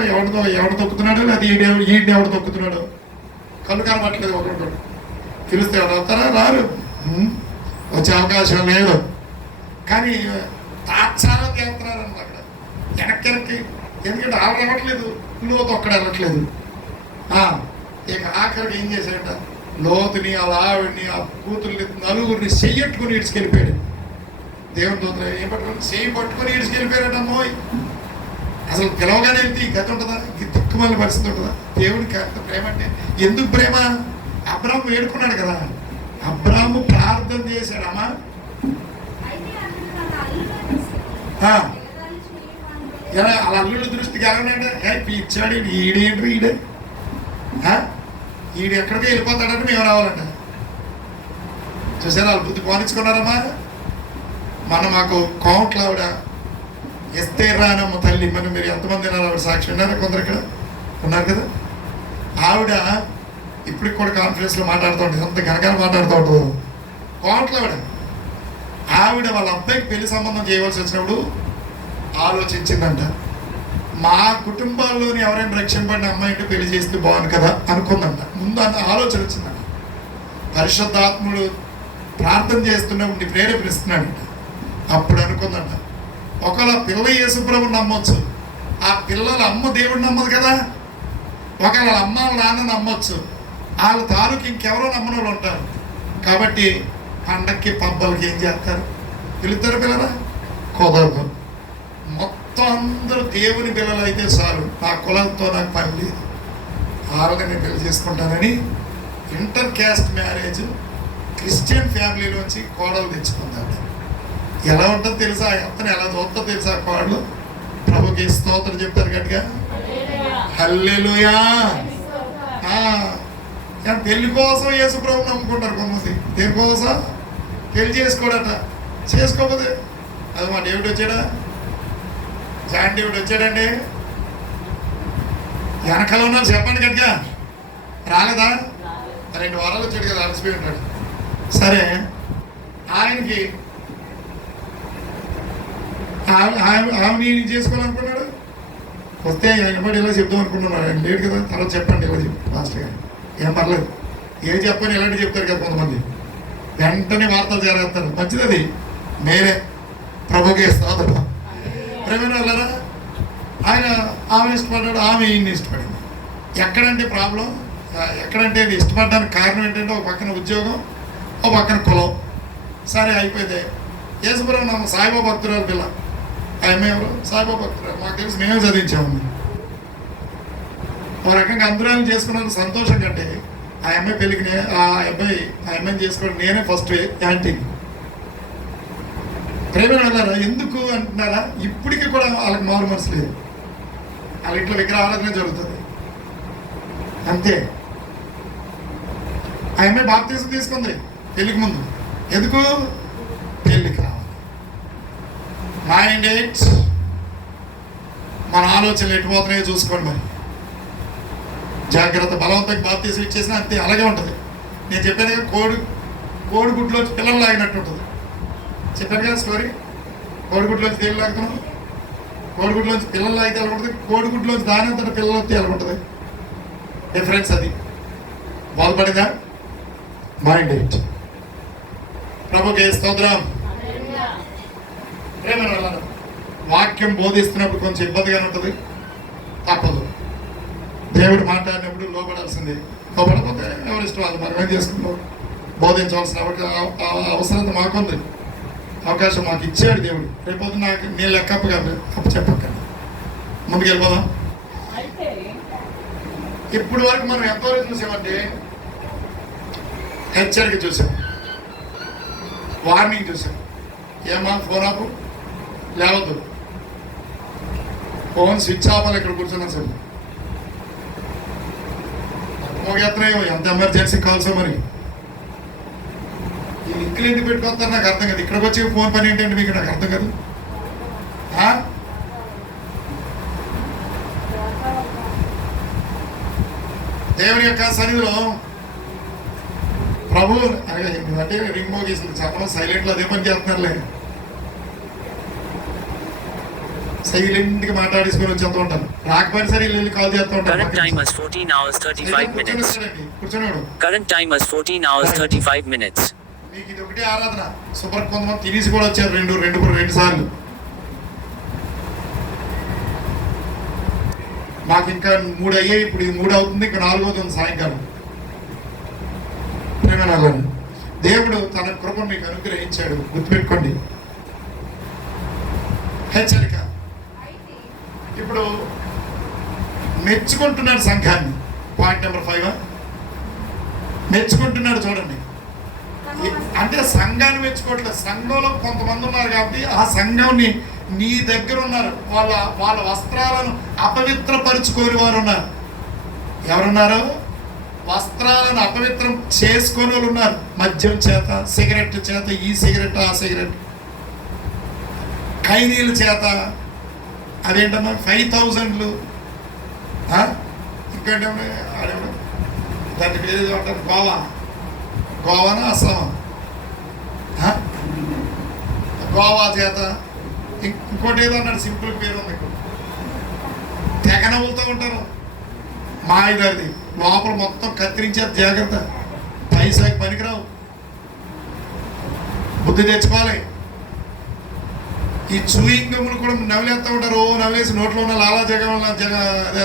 ఎవడు తొక్కుతున్నాడు? అది ఈడిని ఎవడు తొక్కుతున్నాడు? కళ్ళు కనబట్టలేదు. ఒకరు పిలిస్తే ఎవరు వస్తారా? రారు, వచ్చే అవకాశం లేదు. కానీ తాత్సారం చేస్తున్నారన్నమాట అక్కడ వెనక్కి. ఎందుకంటే ఆవిడ వెళ్ళట్లేదు, లోతు ఒక్కడ వెళ్ళట్లేదు. ఇక ఆఖరికి ఏం చేశాడట? లోతుని వాళ్ళ ఆవిడ్ని ఆ కూతుర్ని నలుగురిని చెయ్యట్టుకుని ఈడ్చుకెళ్ళిపోయాడు. దేవుని తోట ఏం పట్టుకుని చెయ్యి పట్టుకుని ఈడ్చుకెళ్ళిపోయాడమ్మో. అసలు పిలవగానే వెళ్తే ఈ గత ఉంటుందా? ఈ దిక్కుమాల పరిస్థితి ఉంటుందా? దేవుడికి అంత ప్రేమ అంటే ఎందుకు ప్రేమ? అబ్రాము వేడుకున్నాడు కదా, అబ్రాము ప్రార్థన చేశాడమ్మా. ఎలా వాళ్ళ అల్లుడి దృష్టికి ఎలాగంటే ఇచ్చాడు ఈడేంటి ఈడు ఎక్కడికి వెళ్ళిపోతాడంటే మేము రావాలంట. చూసారా వాళ్ళు బుద్ధి పోనించుకున్నారమ్మా. మాకు కోంట్ల ఆవిడ ఎస్తేరానమ్మ తల్లి, మరి మీరు ఎంతమంది ఉన్నారు ఆవిడ సాక్షి ఉన్నారా? కొందరు ఇక్కడ ఉన్నారు కదా. ఆవిడ ఇప్పటికి కూడా కాన్ఫరెన్స్లో మాట్లాడుతూ ఉంటుంది, అంత గనగన మాట్లాడుతూ ఉంటుంది. కోంట్ల ఆవిడ వాళ్ళ అబ్బాయికి పెళ్లి సంబంధం చేయవలసి వచ్చినప్పుడు ఆలోచించిందంట, మా కుటుంబాల్లోని ఎవరైనా రక్షింపడిన అమ్మాయి అంటే పెళ్లి చేస్తే బాగుంది కదా అనుకుందంట. ముందు అన్న ఆలోచన వచ్చిందంట. పరిశుద్ధాత్ముడు ప్రార్థన చేస్తున్నప్పుడు ప్రేరేపిస్తున్నాడంట. అప్పుడు అనుకుందంట, ఒకవేళ పిల్ల యేసుప్రభుని నమ్మొచ్చు, ఆ పిల్లల అమ్మ దేవుడిని నమ్మదు కదా. ఒకవేళ అమ్మ నాన్న నమ్మొచ్చు, వాళ్ళ తాలూకు ఇంకెవరో నమ్మని వాళ్ళు ఉంటారు. కాబట్టి పండక్కి పబ్బలకి ఏం చేస్తారు? పిలుస్తారు పిల్లరా? కుదరదు. మొత్తం అందరూ దేవుని పిల్లలు అయితే చాలు, నా కులంతో నాకు పని లేదు, వాళ్ళని నేను పెళ్లి చేసుకుంటానని ఇంటర్ క్యాస్ట్ మ్యారేజ్ క్రిస్టియన్ ఫ్యామిలీలోంచి కోడలు తెచ్చుకుంటాడు. ఎలా ఉంటుందో తెలుసా? అతను ఎలా చూస్తుందో తెలుసా? కోడలు ప్రభుకి స్తోత్రం చెప్తారు గట్టిగా, హల్లెలూయా. పెళ్లి కోసం యేసు ప్రభు నమ్ముకుంటారు కొంతమంది. దేనికోసం? పెళ్లి చేసుకోడట. చేసుకోకపోతే అది మా డేవిడ్ వచ్చాడా? జాన్ డేవిడ్ వచ్చాడండి. వెనకాల ఉన్నారు చెప్పండి గట్టిగా. రాలేదా? 2 వారాలు వచ్చాడు కదా, అలసిపోయి ఉంటాడు. సరే, ఆయనకి ఆమెని చేసుకోవాలనుకున్నాడు. వస్తే ఎనబడి ఇలా చెప్దాం అనుకుంటున్నాడు. ఆయన లేడు కదా, తర్వాత చెప్పండి ఇలా చెప్పి లాస్ట్ గారు ఏం పర్లేదు. ఏం చెప్పని ఇలాంటివి చెప్తారు కదా కొంతమంది, వెంటనే వార్తలు చేరేస్తారు. మంచిది, అది మేరే ప్రభుకి స్తోత్రం. ప్రేమైన వాళ్ళరా, ఆయన ఆమె ఇష్టపడ్డాడు, ఆమె ఈయన్ని ఇష్టపడింది. ఎక్కడంటే ప్రాబ్లం, ఎక్కడంటే ఇది ఇష్టపడడానికి కారణం ఏంటంటే ఒక పక్కన ఉద్యోగం, ఒక పక్కన కులం. సరే అయిపోయింది. యేసుప్రభు నమ్మ సాయిబాబా భక్తురాలు పిల్ల. ఆమె ఎవరు? సాయిబాబా భక్తురాలు. మాకు తెలిసి మేమే చదివించాము. ఒక రకంగా అందరం చేసుకున్నందుకు సంతోషం కంటే ఆ అమ్మాయి పెళ్ళికి ఆ అమ్మాయిని చేసుకోవడం నేనే ఫస్ట్ యాంటీ. ప్రేమ వెళ్ళారా? ఎందుకు అంటున్నారా? ఇప్పటికీ కూడా వాళ్ళకి మారు మనసు లేదు. వాళ్ళ ఇంట్లో విగ్రహారాధన జరుగుతుంది అంతే. ఆ అమ్మాయి బాప్తీసం తీసుకుంది పెళ్ళికి ముందు. ఎందుకు? పెళ్ళికి రావాలి. మైండ్ మన ఆలోచనలు ఎటుపోతున్నాయో చూసుకోండి. మరి జాగ్రత్త. బలవంతంగా బాప్తీసం ఇచ్చేసినా అంతే, అలాగే ఉంటుంది. నేను చెప్పాను కదా, కోడిగుడ్లోంచి పిల్లలు లాగినట్టు ఉంటుంది. చెప్పాను కదా స్టోరీ. కోడిగుడ్లోంచి తేలి లాగుతున్నాం. కోడిగుడ్లోంచి పిల్లలు లాగితే ఎలా ఉంటుంది, కోడిగుడ్లోంచి దాని అంతటా పిల్లలు వస్తే ఎలా ఉంటుంది. డిఫరెన్స్ అది. బాధపడిందా? Mind it. ప్రభుకే స్తోత్రం. ప్రేమ వెళ్ళాలి. వాక్యం బోధిస్తున్నప్పుడు కొంచెం ఇబ్బందిగానే ఉంటుంది, తప్పదు. దేవుడు మాట్లాడినప్పుడు లోపడాల్సిందే. లోపడకపోతే ఎవరి ఇష్టం అది, మనం ఏం చేసుకుంటాం. బోధించవలసిన అవసరం మాకుంది, అవకాశం మాకు ఇచ్చాడు దేవుడు. రేపు నాకు నేను లెక్కప్పగా అప్పు చెప్పకండి. ముందుకు వెళ్ళిపోదాం. ఇప్పుడు వరకు మనం ఎంతవరకు చూసామంటే హెచ్చరిక చూసాం, వార్నింగ్ చూసాం. ఏమా ఫోన్ ఆపు, లేవద్దు, ఫోన్ స్విచ్ ఆపాలి. ఇక్కడ కూర్చున్నాం సార్, మోగేస్తున్నాయో ఎంత ఎమర్జెన్సీ కాల్సో. మరి ఈ లింకులు ఎందుకు పెట్టుకొస్తారు నాకు అర్థం కాదు. ఇక్కడికి వచ్చి ఫోన్ పని ఏంటంటే మీకు నాకు అర్థం కాదు. దేవుని యొక్క సన్నిధిలో ప్రభు అంటే రింగ్ మోగేసింది చెప్పడం సైలెంట్లో అదే పని చేస్తున్నారులే. సైలెంట్ గా మాట్లాడేసుకొని వచ్చేస్తూ ఉంటాను. రాకపోయినా సరే వెళ్ళి కాల్ చేస్తూ ఉంటాను. Current time is 14 hours 35 minutes. కూర్చున్నాడు. Current time is 14 hours 35 minutes. మీకు ఇది ఒకటే ఆరాధన. సూపర్ కొంతమంది తినేసి కూడా వచ్చారు రెండు సార్లు. మాకు ఇంకా 3 అయ్యాయి. ఇప్పుడు ఇది 3 అవుతుంది, ఇంకా 4 అవుతుంది సాయంకాలం. ప్రేమ దేవుడు తన కృప మీకు అనుగ్రహించాడు. గుర్తుపెట్టుకోండి. హెచ్చరిక. ఇప్పుడు మెచ్చుకుంటున్నాడు సంఘాన్ని. Point number 5 మెచ్చుకుంటున్నాడు. చూడండి, అంటే సంఘాన్ని మెచ్చుకోవట్లేదు. సంఘంలో కొంతమంది ఉన్నారు కాబట్టి ఆ సంఘంని నీ దగ్గర ఉన్నారు. వాళ్ళ వస్త్రాలను అపవిత్రపరుచుకోని వారు ఉన్నారు. ఎవరున్నారు? వస్త్రాలను అపవిత్రం చేసుకొని వాళ్ళు ఉన్నారు. మద్యం చేత, సిగరెట్ చేత, ఈ సిగరెట్ ఆ సిగరెట్, ఖైదీల చేత, అదేంటన్నా 5,000లు, ఇంకేంటే దాని పేరు అంటారు గోవానా అస్సామా, గోవా చేత, ఇంకోటి ఏదో అన్నాడు, సింపుల్ పేరు ఉంది. తెగ నవ్వులుతూ ఉంటారు. మాయదారిది లోపల మొత్తం కత్తిరించారు. జాగ్రత్త, పైసాకి పనికిరావు. బుద్ధి తెచ్చుకోవాలి. ఈ చూయింగ్ గమ్ములు కూడా నవ్వులేస్తూ ఉంటారు. నవ్వేసి నోట్లో ఉన్న లాలా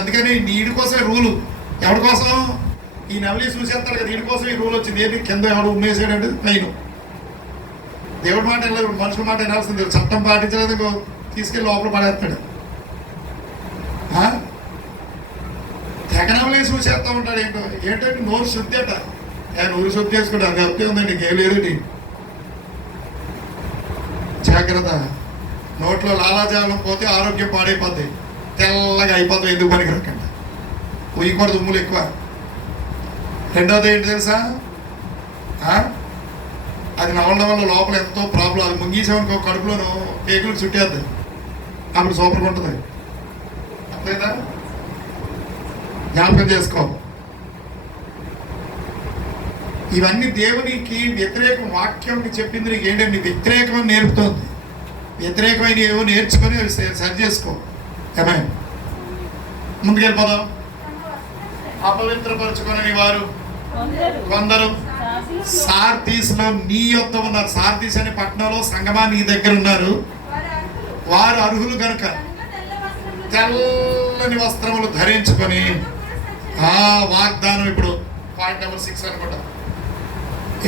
అందుకని నీడి కోసమే రూలు. ఎవరి కోసం? ఈ నవ్వులేసి చూసేస్తాడు కదా, వీడి కోసం ఈ రూల్ వచ్చింది. ఏంటి? కింద ఎవడు ఉండేసాడంటే పైన. దేవుడి మాట వెళ్ళదు, మనుషుల మాట వినాల్సింది. చట్టం పాటించలేదు, తీసుకెళ్ళి లోపల పడేస్తాడు. తెగనవలేసి చూసేస్తూ ఉంటాడు. ఏంటంటే నోరు శుద్ధి అట. నోరు శుద్ధి చేసుకుంటా, అది అప్తే ఉందండి, ఇంకేం లేదండి. జాగ్రత్త. నోట్లో లాలాజలం పోతే ఆరోగ్యం పాడైపోద్ది, తెల్లగా అయిపోతాయి. ఎందుకు పనికి రాకండి. ఉయ్యకూడదు, ఉమ్ములు ఎక్కువ. రెండవది ఏంటి తెలుసా? అది నవ్వడం వల్ల లోపల ఎంతో ప్రాబ్లం. అది ముంగీసామనుకో కడుపులోను పేగులకు చుట్టేద్ది, అప్పుడు సూపర్గా ఉంటుంది. అర్థమైందా? జ్ఞాపకం చేసుకో. ఇవన్నీ దేవునికి వ్యతిరేకం. వాక్యం చెప్పింది నీకు ఏంటంటే వ్యతిరేకమని నేర్పుతోంది. వ్యతిరేకమైన ఏవో నేర్చుకొని అవి సరి చేసుకో. ఏమైనా ముందుకెళ్ళిపోదాం. అపవిత్రపరచుకొని వారు కొందరు సార్దీస్లో నీ యొద్ద ఉన్నారు. సార్దీస్ అనే పట్టణంలో సంగమా నీ దగ్గర ఉన్నారు. వారు అర్హులు కనుక తెల్లని వస్త్రములు ధరించుకొని వాగ్దానం. ఇప్పుడు పాయింట్ నెంబర్ 6 అనుకుంటా.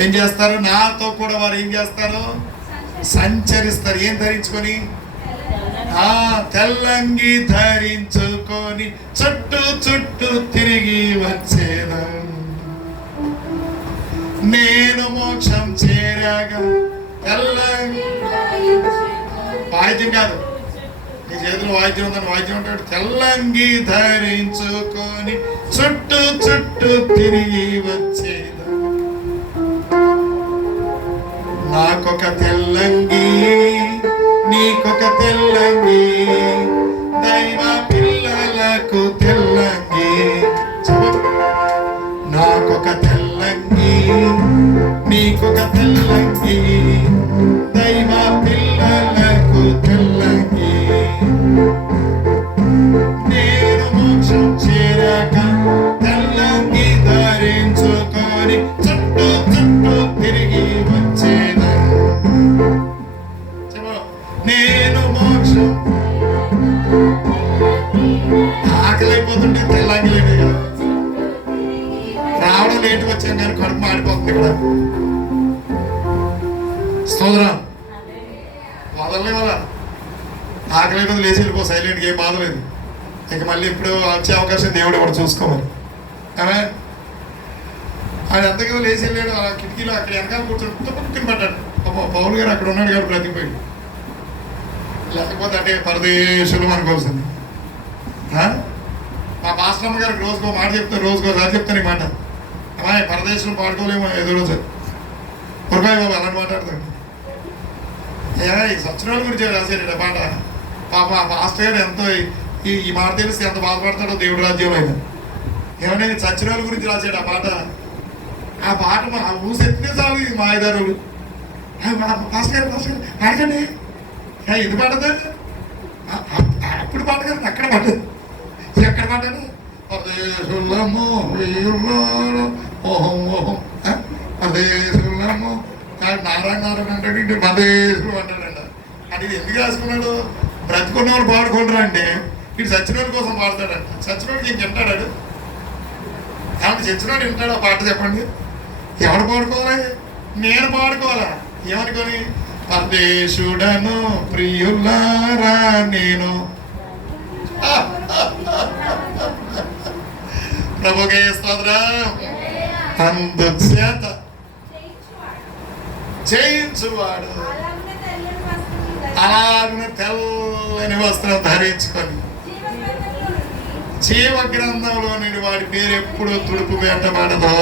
ఏం చేస్తారు? నాతో కూడా వారు ఏం చేస్తారు? సంచరిస్తారు. ఏం ధరించుకొని? తెల్లంగి ధరించుకొని చుట్టూ చుట్టూ తిరిగి వచ్చేదా, నేను మోక్షం చేరాగా. తెల్లంగి వాయిద్యం కాదు, నీ చేతిలో వాయిద్యం ఉందని వాయిద్యం ఉంటాడు. తెల్లంగి ధరించుకొని చుట్టూ చుట్టూ తిరిగి వచ్చేదా, నాకొక తెల్లంగి నీకొక తెల్లంగి, దైవ పిల్లలకు తెల్లంగి. నాకొక తెల్లంగి నీకొక తెల్లంగి, దైవ పిల్లలకు తెల్లంగి. నేను మోక్షం చేరాక తెల్లంగి ధరించుకొని చుట్టూ చుట్టూ తిరిగి వచ్చేదా, నేను మోక్షం. ఆకలైపోతుంటే తెల్లంగి లేదే కదా. రావడం లేటుగా వచ్చాం కానీ కడుపు మాడిపోతుంది ఇక్కడ. స్తోత్రం. వదలలే వాళ్ళ ఆకలైపోతే లేచి వెళ్ళిపో, సైలెంట్గా, ఏం బాధ లేదు. ఇక మళ్ళీ ఇప్పుడు వచ్చే అవకాశం దేవుడు కూడా చూసుకోవాలి. ఆమె ఆయన అంతగా లేచి వెళ్ళాడు. ఆ కిటికీలో అక్కడ వెనకాల కూర్చొని పడ్డాడు. పౌలు గారు అక్కడ ఉన్నాడు కాబట్టి బ్రతికిపోయాడు. లేకపోతే అంటే పరదేశులు అనుకోవాల్సింది. మా మాస్టర్మ్మ గారికి రోజుకో మాట చెప్తాను, రోజుకోసారి చెప్తాను ఈ మాట. అమ్మాయి పరదేశంలో పాడుకోలేమో ఏదో రోజు. కురబాయి బాబు అలాంటి మాట్లాడతాడు. ఈ సత్యనారాయణ గురించి రాశాడు పాట. పాప మాస్టర్ గారు ఎంతో ఈ మాట తెలిసి ఎంత బాధపడతాడో దేవుడు రాజ్యంలో అయినా. ఏమన్నా సత్యనారాయణ గురించి రాశాడు ఆ పాట. ఆ పాట ఊసెత్తితే చాలు ఈ మాయదారులు. మాస్టర్ గారు పాడకండి. ఇది పాడదు, అప్పుడు పాట కదా, అక్కడ పాడదు. ఎక్కడ పాడాను? పరదేశులము ఓహం ఓహం పరదేశులము. నారాయణ అంటాడు, ఇంటి పరదేశులు అంటాడంట. అంటే ఇది ఎందుకు రాసుకున్నాడు? బ్రతుకున్నవాడు పాడుకుంటారు అంటే ఇటు సచ్చినోడి కోసం పాడతాడంట. సచ్చినోడికి ఇంక వింటాడు. కాబట్టి చచ్చినోడు వింటాడు ఆ పాట. చెప్పండి. ఎవడు పాడుకోవాలి? నేను పాడుకోవాలా? ఏమనుకొని? పరదేశుడను ప్రియులారా నేను. ప్రభుకే స్తోత్రం. అందుచేత జయించువాడు అలాగనే తెల్లని వస్త్రం ధరించుకొని జీవ గ్రంథంలో నుండి వాడి పేరు ఎప్పుడూ తుడుపు పెట్టబడదు.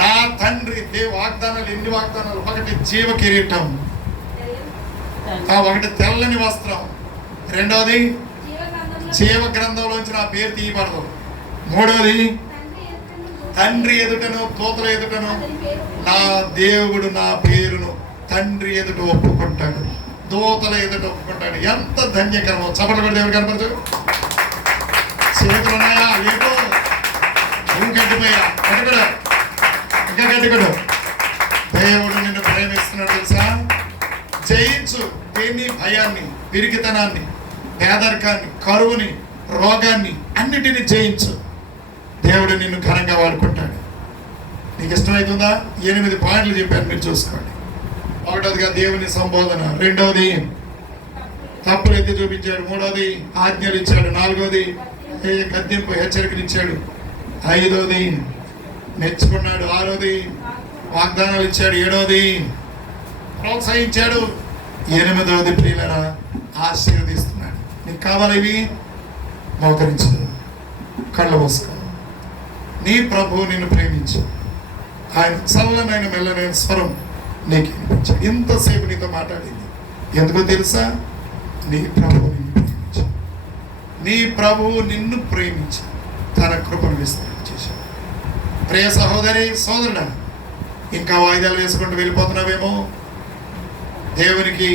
నా తండ్రి వాగ్దానాలు, ఎన్ని వాగ్దానాలు? ఒకటి జీవ కిరీటం, ఒకటి తెల్లని వస్త్రం, రెండవది జీవ గ్రంథంలోంచి నా పేరు తీయబడదు, మూడవది తండ్రి ఎదుటను దూతల ఎదుటను నా దేవుడు నా పేరును తండ్రి ఎదుట ఒప్పుకుంటాడు, దూతల ఎదుట ఒప్పుకుంటాడు. ఎంత ధన్యకరమో! చప్పట్లు కూడా దేవుడు కనపడతాడు. చేతులు ఉన్నాయా? లేవు. నువ్వు గట్టిపోయా, గట్టికడు, ఇంకా గట్టికడు. దేవుడు నిన్ను ప్రేమిస్తున్నాడు తెలుసా? జయించు దేన్ని? భయాన్ని, పిరికితనాన్ని, పేదరికాన్ని, కరువుని, రోగాన్ని, అన్నిటినీ జయించు. దేవుడు నిన్ను ఘనంగా వాడుకుంటాడు. నీకు ఇష్టమవుతుందా? 8 పాయింట్లు చెప్పాను, మీరు చూసుకోండి. ఒకటోదిగా దేవుని సంబోధన, రెండవది తప్పులు ఎత్తి చూపించాడు, మూడవది ఆజ్ఞలు ఇచ్చాడు, నాలుగవది గద్దింపు హెచ్చరికలు ఇచ్చాడు, ఐదవది మెచ్చుకున్నాడు, ఆరవది వాగ్దానాలు ఇచ్చాడు, ఏడవది ప్రోత్సహించాడు, ఎనిమిదవది ప్రియులరా ఆశీర్వదిస్తున్నాడు. నీకు కావాలి ఇవి? మోకరించు, కళ్ళ మూసుకో. నీ ప్రభువు నిన్ను ప్రేమించు. ఆయన చల్లనైన మెల్లనైన స్వరం నీకు వినిపించాడు. ఎంతసేపు నీతో మాట్లాడింది ఎందుకో తెలుసా? నీ ప్రభువు నిన్ను ప్రేమించు. నీ ప్రభువు నిన్ను ప్రేమించి తన కృపను విస్తరించేశాడు. ప్రియ సహోదరి సోదరుడా, ఇంకా వాయిదాలు వేసుకుంటూ వెళ్ళిపోతున్నావేమో. దేవునికి